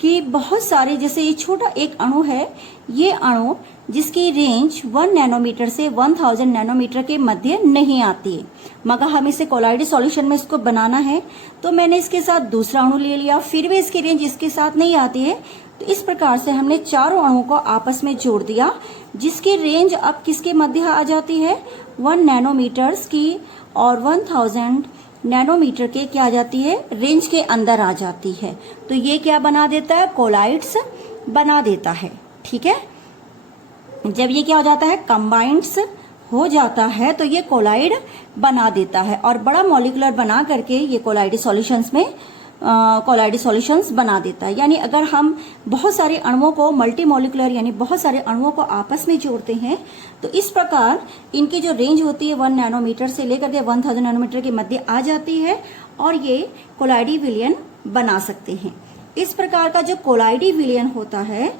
कि बहुत सारे, जैसे ये छोटा एक अणु है, ये अणु जिसकी रेंज 1 नैनोमीटर से 1000 नैनोमीटर के मध्य नहीं आती है, मगर हम इसे कोलाइडी सॉल्यूशन में इसको बनाना है, तो मैंने इसके साथ दूसरा अणु ले लिया, फिर भी इसकी रेंज इसके साथ नहीं आती है, तो इस प्रकार से हमने चारों अणुओं को आपस में जोड़ दिया, जिसकी रेंज अब किसके मध्य आ जाती है? 1 नैनोमीटर्स की और 1000 नैनोमीटर के क्या आ जाती है? रेंज के अंदर आ जाती है। तो ये क्या बना देता है? कोलाइड्स बना देता है। ठीक है, जब ये क्या हो जाता है? कंबाइंड्स हो जाता है, तो ये कोलाइड बना देता है, और बड़ा मॉलिक्यूलर बना करके ये कोलाइडी सॉल्यूशंस में कोलाइडी सॉल्यूशंस बना देता है। यानी अगर हम बहुत सारे अणुओं को, मल्टी मॉलिक्यूलर यानी बहुत सारे अणुओं को आपस में जोड़ते हैं, तो इस प्रकार इनकी जो रेंज होती है 1 नैनोमीटर से लेकर के 1000 नैनोमीटर के मध्य आ जाती है, और ये कोलाइडी विलयन बना सकते हैं। इस प्रकार का जो कोलाइडी विलयन होता है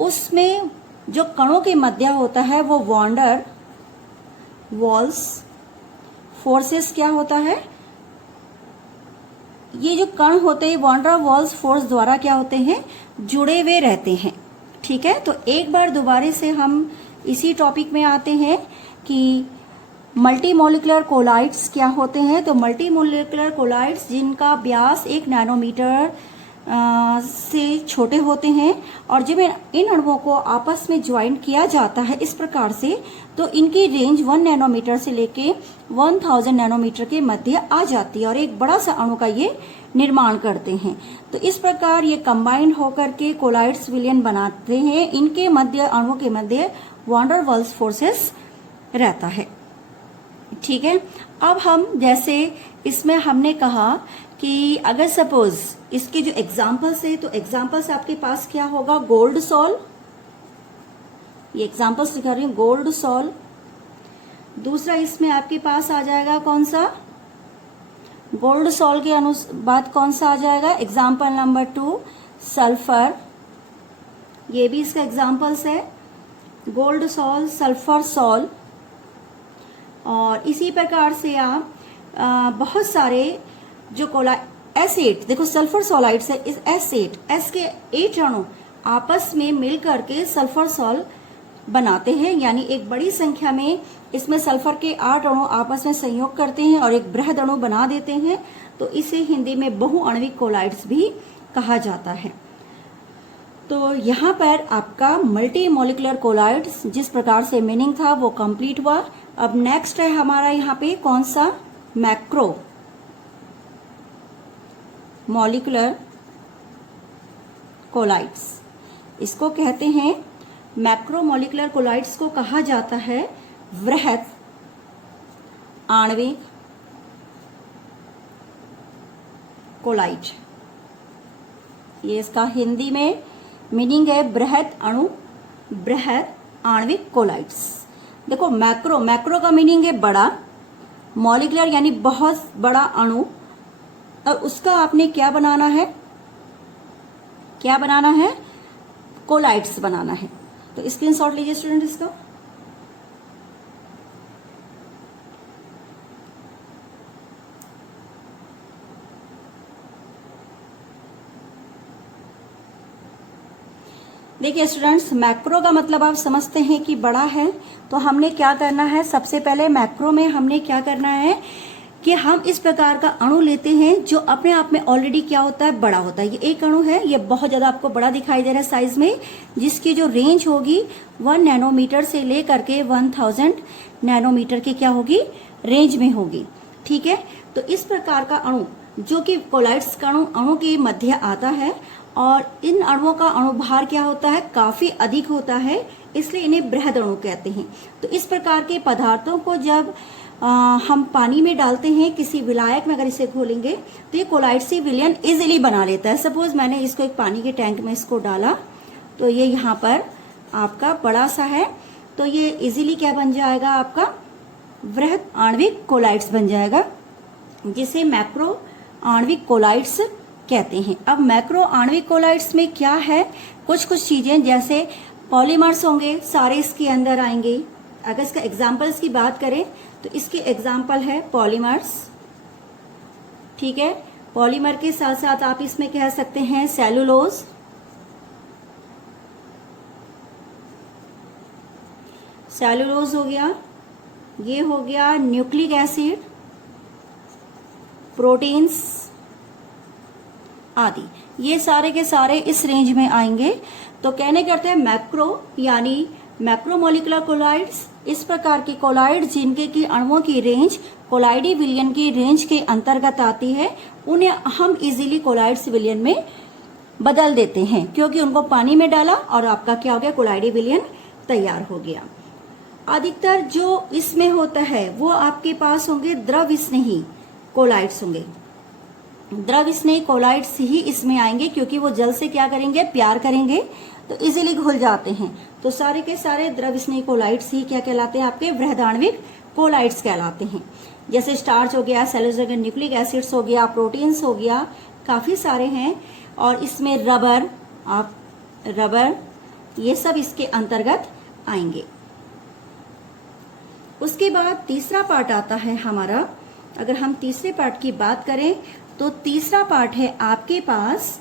उसमें जो कणों के मध्य होता है वो वॉन्डर वॉल्स फोर्सेस क्या होता है? ये जो कण होते हैं वॉन्डर वॉल्स फोर्स द्वारा क्या होते हैं? जुड़े हुए रहते हैं। ठीक है, तो एक बार दोबारा से हम इसी टॉपिक में आते हैं कि मल्टी मॉलिक्यूलर कोलाइड्स क्या होते हैं। तो मल्टी मॉलिक्यूलर कोलाइड्स जिनका व्यास 1 नैनोमीटर से छोटे होते हैं, और जब इन अणुओं को आपस में ज्वाइन किया जाता है इस प्रकार से, तो इनकी रेंज 1 नैनोमीटर से लेके 1000 नैनोमीटर के मध्य आ जाती है, और एक बड़ा सा अणु का ये निर्माण करते हैं। तो इस प्रकार ये कंबाइंड होकर के कोलाइड्स विलयन बनाते हैं। इनके मध्य, अणुओं के मध्य वॉन्डर वॉल्स फोर्सेस रहता है। ठीक है, अब हम जैसे इसमें हमने कहा कि अगर सपोज इसके जो एग्जाम्पल्स है, तो एग्जाम्पल्स आपके पास क्या होगा? गोल्ड सॉल, ये एग्जाम्पल्स दिखा रही हूँ, गोल्ड सॉल। दूसरा इसमें आपके पास आ जाएगा कौन सा? गोल्ड सॉल के बाद कौन सा आ जाएगा? एग्जाम्पल नंबर 2 सल्फर, ये भी इसका एग्जाम्पल्स है, गोल्ड सॉल, सल्फर सॉल। और इसी प्रकार से आप बहुत सारे जो एसिड, देखो सल्फर सॉलाइड्स है, इस एसिड, एस के 8 अणु आपस में मिल करके सल्फर सॉल बनाते हैं, यानी एक बड़ी संख्या में इसमें सल्फर के 8 अणु आपस में संयोग करते हैं और एक बृहद अणु बना देते हैं, तो इसे हिंदी में बहुआण्विक कोलाइड्स भी कहा जाता है। तो यहाँ पर आपका मल्टी मॉलिक्यूलर कोलाइड्स जिस प्रकार से मीनिंग था वो कंप्लीट हुआ। अब नेक्स्ट है हमारा यहाँ पे कौन सा, मैक्रो मॉलिक्यूलर कोलाइड्स, इसको कहते हैं मैक्रो मॉलिक्यूलर कोलाइड्स को कहा जाता है वृहद आणविक कोलाइड। ये इसका हिंदी में मीनिंग है बृहद आणविक कोलाइड्स। देखो मैक्रो का मीनिंग है बड़ा, मॉलिक्यूलर यानी बहुत बड़ा अणु, और उसका आपने क्या बनाना है, कोलाइड्स बनाना है। तो स्क्रीनशॉट लीजिए स्टूडेंट इसका। देखिए स्टूडेंट्स, मैक्रो का मतलब आप समझते हैं कि बड़ा है, तो हमने क्या करना है, सबसे पहले मैक्रो में हमने क्या करना है कि हम इस प्रकार का अणु लेते हैं जो अपने आप में ऑलरेडी क्या होता है, बड़ा होता है। ये एक अणु है, ये बहुत ज्यादा आपको बड़ा दिखाई दे रहा है साइज में, जिसकी जो रेंज होगी 1 नैनोमीटर से लेकर के 1000 नैनोमीटर की क्या होगी, रेंज में होगी। ठीक है, तो इस प्रकार का अणु जो कि कोलाइड्स का अणु के मध्य आता है, और इन अणुओं का अणुभार क्या होता है, काफी अधिक होता है, इसलिए इन्हें बृहद अणु कहते हैं। तो इस प्रकार के पदार्थों को जब हम पानी में डालते हैं, किसी विलायक में अगर इसे घोलेंगे तो ये कोलाइड से विलयन इजीली बना लेता है। सपोज मैंने इसको एक पानी के टैंक में इसको डाला, तो ये यहाँ पर आपका बड़ा सा है, तो ये इजीली क्या बन जाएगा, आपका वृहद आणविक कोलाइड्स बन जाएगा, जिसे मैक्रो आणविक कोलाइड्स कहते हैं। अब मैक्रो आणविक कोलाइड्स में क्या है, कुछ चीजें जैसे पॉलीमर्स होंगे, सारे इसके अंदर आएंगे। अगर इसका एग्जाम्पल्स की बात करें तो इसके एग्जाम्पल है पॉलीमर्स। ठीक है, पॉलीमर के साथ साथ आप इसमें कह सकते हैं सेलुलोज, हो गया, ये हो गया न्यूक्लिक एसिड, प्रोटीन्स आदि, ये सारे के सारे इस रेंज में आएंगे। तो कहने करते हैं मैक्रो यानी मैक्रोमोलिकुलर कोलाइड्स, इस प्रकार की कोलाइड जिनके की अणुओं की रेंज कोलाइडी विलयन की रेंज के अंतर्गत आती है, उन्हें हम इजीली कोलाइड्स विलयन में बदल देते हैं, क्योंकि उनको पानी में डाला और आपका क्या हो गया, कोलाइडी विलयन तैयार हो गया। अधिकतर जो इसमें होता है वो आपके पास होंगे द्रव स्नेही कोलाइड्स होंगे, द्रव स्नेही कोलाइड्स ही इसमें आएंगे, क्योंकि वो जल से क्या करेंगे, प्यार करेंगे, तो इजीली घुल जाते हैं। तो सारे के सारे द्रव स्नेही कोलाइड्स ही क्या कहलाते हैं, आपके वृहद आणविक कोलाइड्स कहलाते हैं। जैसे स्टार्च हो गया, सेलुलोज हो गया, न्यूक्लिक एसिड्स हो गया, प्रोटीन्स हो गया, काफी सारे हैं। और इसमें रबर ये सब इसके अंतर्गत आएंगे। उसके बाद तीसरा पार्ट आता है हमारा। अगर हम तीसरे पार्ट की बात करें तो तीसरा पार्ट है आपके पास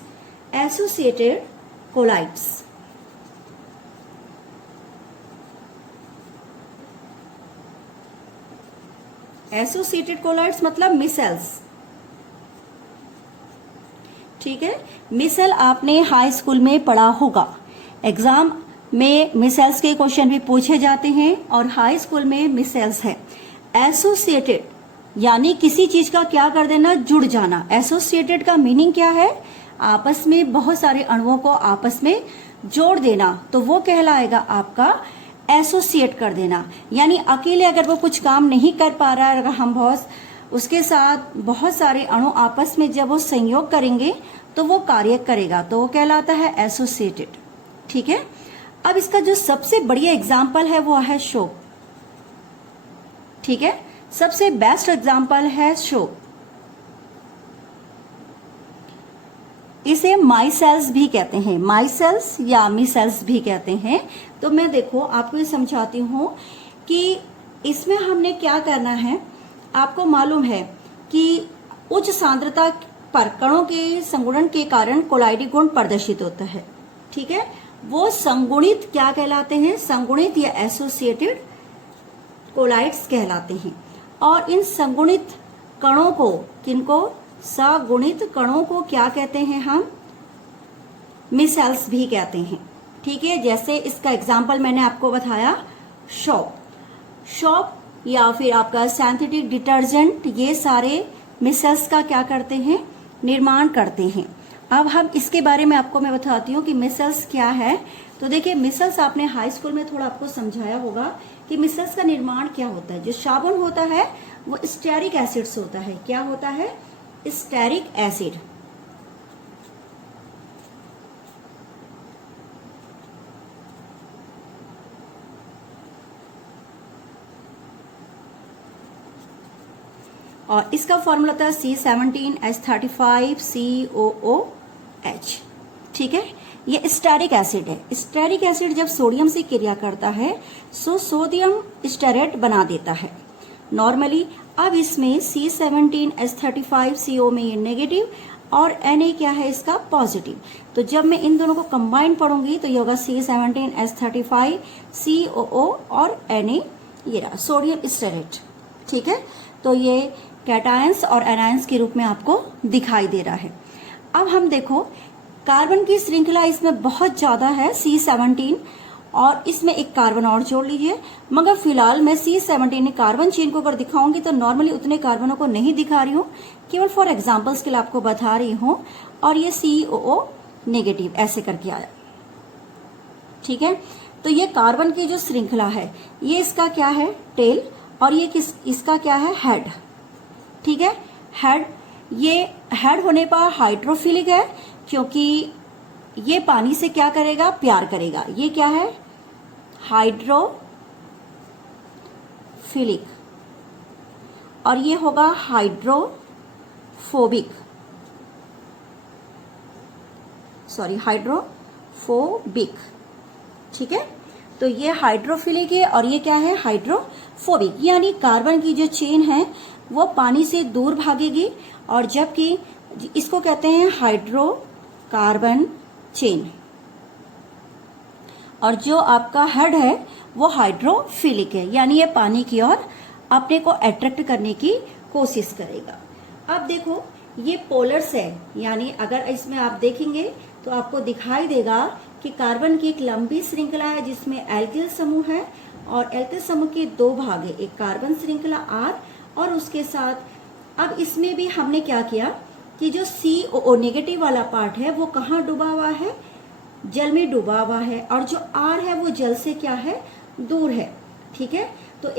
एसोसिएटेड कोलाइड्स। एसोसिएटेड कोलाइड्स मतलब मिसेल्स। ठीक है, मिसेल आपने हाई स्कूल में पढ़ा होगा, एग्जाम में मिसेल्स के क्वेश्चन भी पूछे जाते हैं और हाई स्कूल में मिसेल्स है। एसोसिएटेड यानी किसी चीज का क्या कर देना, जुड़ जाना। एसोसिएटेड का मीनिंग क्या है, आपस में बहुत सारे अणुओं को आपस में जोड़ देना, तो वो कहलाएगा आपका एसोसिएट कर देना। यानी अकेले अगर वो कुछ काम नहीं कर पा रहा है, अगर हम उसके साथ बहुत सारे अणु आपस में जब वो संयोग करेंगे तो वो कार्य करेगा, तो वो कहलाता है एसोसिएटेड। ठीक है, अब इसका जो सबसे बढ़िया एग्जाम्पल है वो है शोक। ठीक है, सबसे बेस्ट एग्जाम्पल है शोक। इसे माइसेल्स भी कहते हैं, माइसेल्स या मिसेल्स भी कहते हैं। तो मैं देखो आपको ये समझाती हूं कि इसमें हमने क्या करना है। आपको मालूम है कि उच्च सांद्रता पर कणों के संगुणन के कारण कोलाइडी गुण प्रदर्शित होता है। ठीक है, वो संगुणित क्या कहलाते हैं? संगुणित या एसोसिएटेड कोलाइड्स कहलाते हैं। और इन संगुणित कणों को, किनको? सगुणित कणों को क्या कहते हैं हम? मिसेल्स भी कहते हैं। ठीक है, जैसे इसका एग्जाम्पल मैंने आपको बताया, शॉप या फिर आपका सिंथेटिक डिटर्जेंट, ये सारे मिसेल्स का क्या करते हैं? निर्माण करते हैं। अब हम इसके बारे में आपको मैं बताती हूँ कि मिसेल्स क्या है। तो देखिए, मिसेल्स आपने हाई स्कूल में थोड़ा आपको समझाया होगा कि मिसेल्स का निर्माण क्या होता है। जो साबुन होता है वो स्टेरिक एसिड से होता है। क्या होता है? Stearic acid. और इसका फॉर्मूला था C17H35COOH। ठीक है, ये स्टेरिक एसिड है। स्टेरिक एसिड जब सोडियम से क्रिया करता है तो सोडियम स्टेरेट बना देता है नॉर्मली। अब इसमें C17H35CO में ये नेगेटिव और Na क्या है इसका? पॉजिटिव। तो जब मैं इन दोनों को कंबाइन पढ़ूंगी तो ये होगा C17H35COO और Na, ये रहा सोडियम स्टेरेट। ठीक है, तो ये कैटायंस और एनायंस के रूप में आपको दिखाई दे रहा है। अब हम देखो, कार्बन की श्रृंखला इसमें बहुत ज्यादा है C17, और इसमें एक कार्बन और जोड़ लीजिए। मगर फिलहाल मैं C17 कार्बन चेन को अगर दिखाऊंगी तो नॉर्मली उतने कार्बनों को नहीं दिखा रही हूँ, केवल फॉर एग्जाम्पल्स के लिए आपको बता रही हूँ। और ये COO नेगेटिव ऐसे करके आया। ठीक है, तो ये कार्बन की जो श्रृंखला है, ये इसका क्या है? टेल। और ये इसका क्या है? हेड। ठीक है, हेड। ये हेड होने पर हाइड्रोफिलिक है, क्योंकि ये पानी से क्या करेगा? प्यार करेगा। ये क्या है? हाइड्रोफिलिक। और ये होगा हाइड्रोफोबिक, हाइड्रोफोबिक। ठीक है, तो ये हाइड्रोफिलिक है और ये क्या है? हाइड्रोफोबिक। यानी कार्बन की जो चेन है वो पानी से दूर भागेगी, और जबकि इसको कहते हैं हाइड्रोकार्बन चेन। और जो आपका हेड है वो हाइड्रोफिलिक है, यानी ये पानी की ओर अपने को अट्रैक्ट करने की कोशिश करेगा। अब देखो, ये पोलर्स है, यानी अगर इसमें आप देखेंगे तो आपको दिखाई देगा कि कार्बन की एक लंबी श्रृंखला है जिसमें एल्किल समूह है, और एल्किल समूह के दो भाग है, एक कार्बन श्रृंखला R, और उसके साथ अब इसमें भी हमने क्या किया कि जो COO नेगेटिव वाला पार्ट है वो कहाँ डूबा हुआ है? जल में डूबा हुआ है, और जो R है वो जल से क्या है? दूर है। ठीक है, तो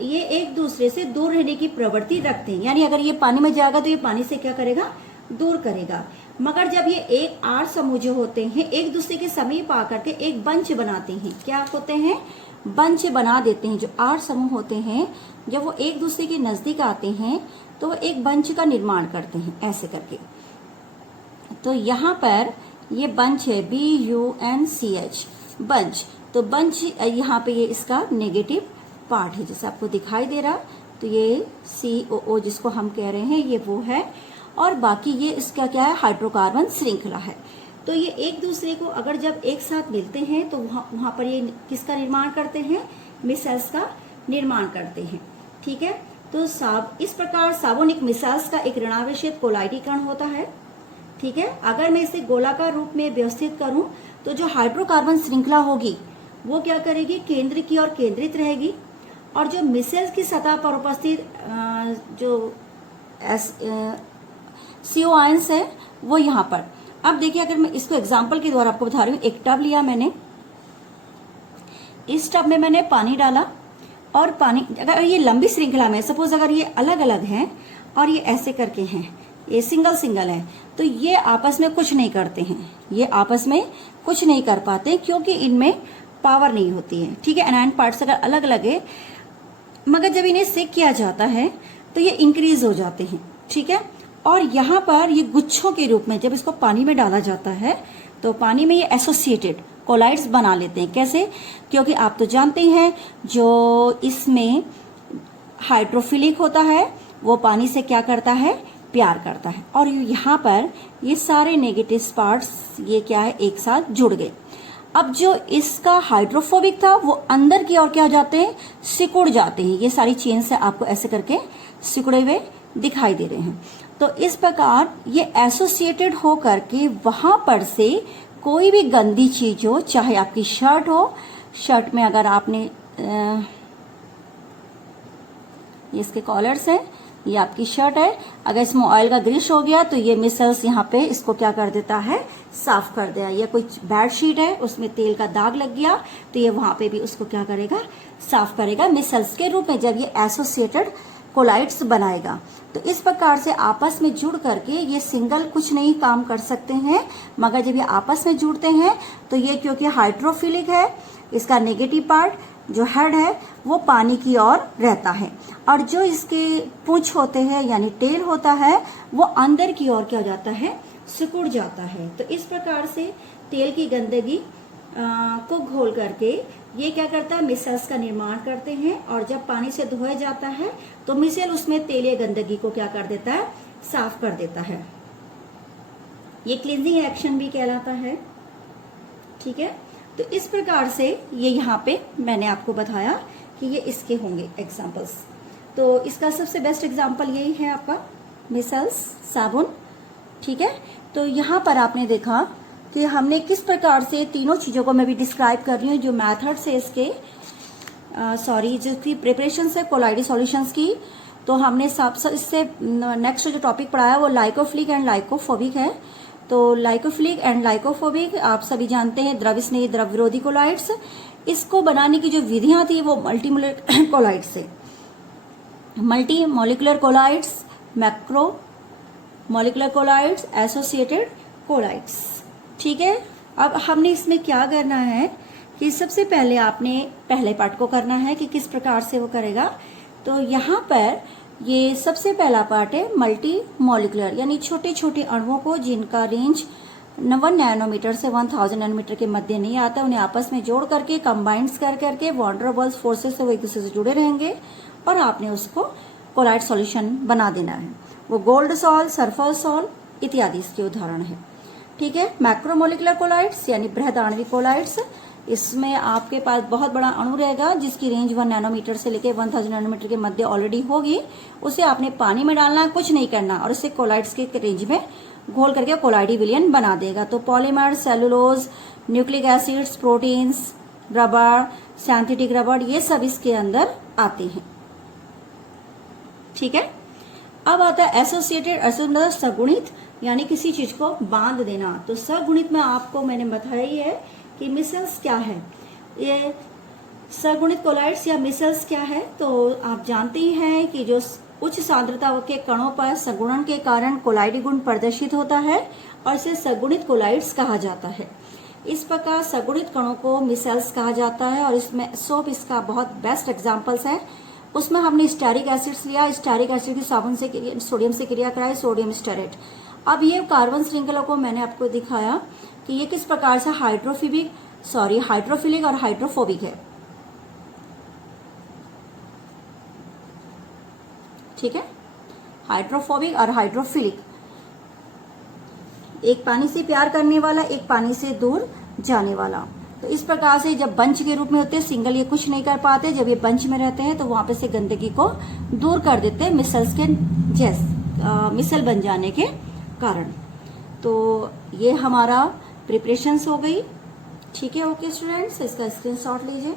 ये एक दूसरे से दूर रहने की प्रवृत्ति रखते हैं। यानी अगर ये पानी में जाएगा तो ये पानी से क्या करेगा? दूर करेगा। मगर जब ये एक R समूह जो होते हैं एक दूसरे के समीप आकर के एक बंच बनाते हैं। क्या होते हैं? बंच बना देते हैं। जो R समूह होते हैं जब वो एक दूसरे के नजदीक आते हैं तो वो एक बंच का निर्माण करते हैं ऐसे करके। तो यहाँ पर ये बंच है BUNCH, बंच। तो बंच यहाँ पे ये इसका नेगेटिव पार्ट है जैसे आपको दिखाई दे रहा। तो ये COO जिसको हम कह रहे हैं ये वो है, और बाकी ये इसका क्या है? हाइड्रोकार्बन श्रृंखला है। तो ये एक दूसरे को अगर जब एक साथ मिलते हैं तो वहां पर ये किसका निर्माण करते हैं? मिसेल्स का निर्माण करते हैं। ठीक है, तो इस प्रकार साबोनिक मिसेल्स का एक ऋणावेशित कोलाइडीकरण होता है। ठीक है, अगर मैं इसे गोलाकार रूप में व्यवस्थित करूं तो जो हाइड्रोकार्बन श्रृंखला होगी वो क्या करेगी? केंद्र की ओर केंद्रित रहेगी, और जो मिसेल्स की सतह पर उपस्थित जो CO आयंस है वो यहाँ पर। अब देखिए, अगर मैं इसको एग्जाम्पल के द्वारा आपको बता रही हूँ, एक टब लिया मैंने, इस टब में मैंने पानी डाला, और पानी अगर ये लंबी श्रृंखला में सपोज अगर ये अलग अलग हैं और ये ऐसे करके हैं, ये सिंगल सिंगल है, तो ये आपस में कुछ नहीं करते हैं, ये आपस में कुछ नहीं कर पाते क्योंकि इनमें पावर नहीं होती है। ठीक है, एनायन पार्ट्स अगर अलग अलग है, मगर जब इन्हें सेक किया जाता है तो ये इंक्रीज हो जाते हैं। ठीक है, और यहाँ पर ये गुच्छों के रूप में जब इसको पानी में डाला जाता है तो पानी में ये एसोसिएटेड कोलाइड्स बना लेते हैं। कैसे? क्योंकि आप तो जानते हैं जो इसमें हाइड्रोफिलिक होता है वो पानी से क्या करता है? प्यार करता है। और यहाँ पर ये सारे नेगेटिव पार्ट्स ये क्या है? एक साथ जुड़ गए। अब जो इसका हाइड्रोफोबिक था वो अंदर की ओर क्या हो जाते हैं, सिकुड़ जाते हैं। ये सारी चेन से आपको ऐसे करके सिकुड़े हुए दिखाई दे रहे हैं। तो इस प्रकार ये एसोसिएटेड हो करके वहां पर से कोई भी गंदी चीज हो, चाहे आपकी शर्ट हो, शर्ट में अगर आपने ये इसके कॉलर्स हैं, ये आपकी शर्ट है, अगर इसमें ऑयल का ग्रीस हो गया तो ये मिसल्स यहाँ पे इसको क्या कर देता है, साफ कर देगा। या कोई बेड शीट है उसमें तेल का दाग लग गया तो ये वहां पे भी उसको क्या करेगा, साफ करेगा मिसल्स के रूप में, जब ये एसोसिएटेड कोलाइड्स बनाएगा। तो इस प्रकार से आपस में जुड़ करके ये सिंगल कुछ नहीं काम कर सकते हैं, मगर जब ये आपस में जुड़ते हैं तो ये क्योंकि हाइड्रोफिलिक है, इसका नेगेटिव पार्ट जो हेड है वो पानी की ओर रहता है, और जो इसके पूंछ होते हैं यानी टेल होता है वो अंदर की ओर क्या हो जाता है, सिकुड़ जाता है। तो इस प्रकार से तेल की गंदगी को घोल करके ये क्या करता है, मिसल्स का निर्माण करते हैं, और जब पानी से धोया जाता है तो मिसल उसमें तेल या गंदगी को क्या कर देता है, साफ कर देता है। ये क्लींजिंग एक्शन भी कहलाता है। ठीक है, तो इस प्रकार से ये यहाँ पे मैंने आपको बताया कि ये इसके होंगे एग्जाम्पल्स। तो इसका सबसे बेस्ट एग्जाम्पल यही है आपका मिसल्स, साबुन। ठीक है, तो यहाँ पर आपने देखा कि हमने किस प्रकार से तीनों चीजों को मैं भी डिस्क्राइब कर रही हूँ, जो मेथड से इसके जिसकी प्रिपरेशन से कोलाइडी सॉल्यूशंस की। तो हमने सब इससे नेक्स्ट जो टॉपिक पढ़ाया वो लाइकोफिलिक एंड लाइकोफोबिक है। तो लाइकोफिलिक एंड लाइकोफोबिक आप सभी जानते हैं, द्रव स्नेही द्रव विरोधी कोलाइड्स। इसको बनाने की जो विधियां थी वो मल्टी कोलाइड्स से, multi molecular colloids, macro molecular colloids, associated colloids. ठीक है, अब हमने इसमें क्या करना है कि सबसे पहले आपने पहले पार्ट को करना है कि किस प्रकार से वो करेगा। तो यहाँ पर ये सबसे पहला पार्ट है मल्टी मॉलिकुलर, यानी छोटे छोटे अणुओं को जिनका रेंज 1 नैनोमीटर से 1000 नैनोमीटर के मध्य नहीं आता, उन्हें आपस में जोड़ करके कंबाइंड्स कर करके वॉन डेर वाल्स फोर्सेस से वो एक दूसरे से जुड़े रहेंगे, और आपने उसको कोलाइड सॉल्यूशन बना देना है। वो गोल्ड सॉल्ट, सल्फर सॉल्ट इत्यादि इसके उदाहरण है। ठीक है, मैक्रोमोलिकुलर कोलाइड्स यानी बृहद आणविक कोलाइड्स, इसमें आपके पास बहुत बड़ा अणु रहेगा जिसकी रेंज 1 नैनोमीटर से लेकर 1000 नैनोमीटर के मध्य ऑलरेडी होगी। उसे आपने पानी में डालना है, कुछ नहीं करना, और इसे कोलाइड्स के रेंज में घोल करके कोलाइडी विलयन बना देगा। तो polymer, cellulose, nucleic acids, proteins, rubber, synthetic rubber, ये सब इसके अंदर आते हैं। ठीक है, अब आता है एसोसिएटेड, मतलब सगुणित, यानी किसी चीज को बांध देना। तो सगुणित में आपको मैंने बताया ही है कि मिसल्स क्या है, ये सगुणित कोलाइड्स या मिसल्स क्या है। तो आप जानते ही हैं कि जो उच्च सांद्रता के कणों पर सगुणन के कारण कोलाइडी गुण प्रदर्शित होता है, और इसे सगुणित कोलाइड्स कहा जाता है। इस प्रकार सगुणित कणों को मिसल्स कहा जाता है, और इसमें सोप इसका बहुत बेस्ट एग्जाम्पल्स है। उसमें हमने स्टेरिक एसिड्स लिया, स्टेरिक एसिड की साबुन से सोडियम से क्रिया कराई, सोडियम स्टेरेट। अब ये कार्बन श्रृंखला को मैंने आपको दिखाया कि ये किस प्रकार से हाइड्रोफिलिक और हाइड्रोफोबिक है। ठीक है, हाइड्रोफोबिक और हाइड्रोफिलिक, एक पानी से प्यार करने वाला, एक पानी से दूर जाने वाला। तो इस प्रकार से जब बंच के रूप में होते हैं, सिंगल ये कुछ नहीं कर पाते, जब ये बंच में रहते हैं तो वहां पे से गंदगी को दूर कर देते हैं मिसल्स के मिसल बन जाने के कारण। तो ये हमारा प्रिपरेशंस हो गई। ठीक है, ओके स्टूडेंट्स, इसका स्क्रीनशॉट लीजिए।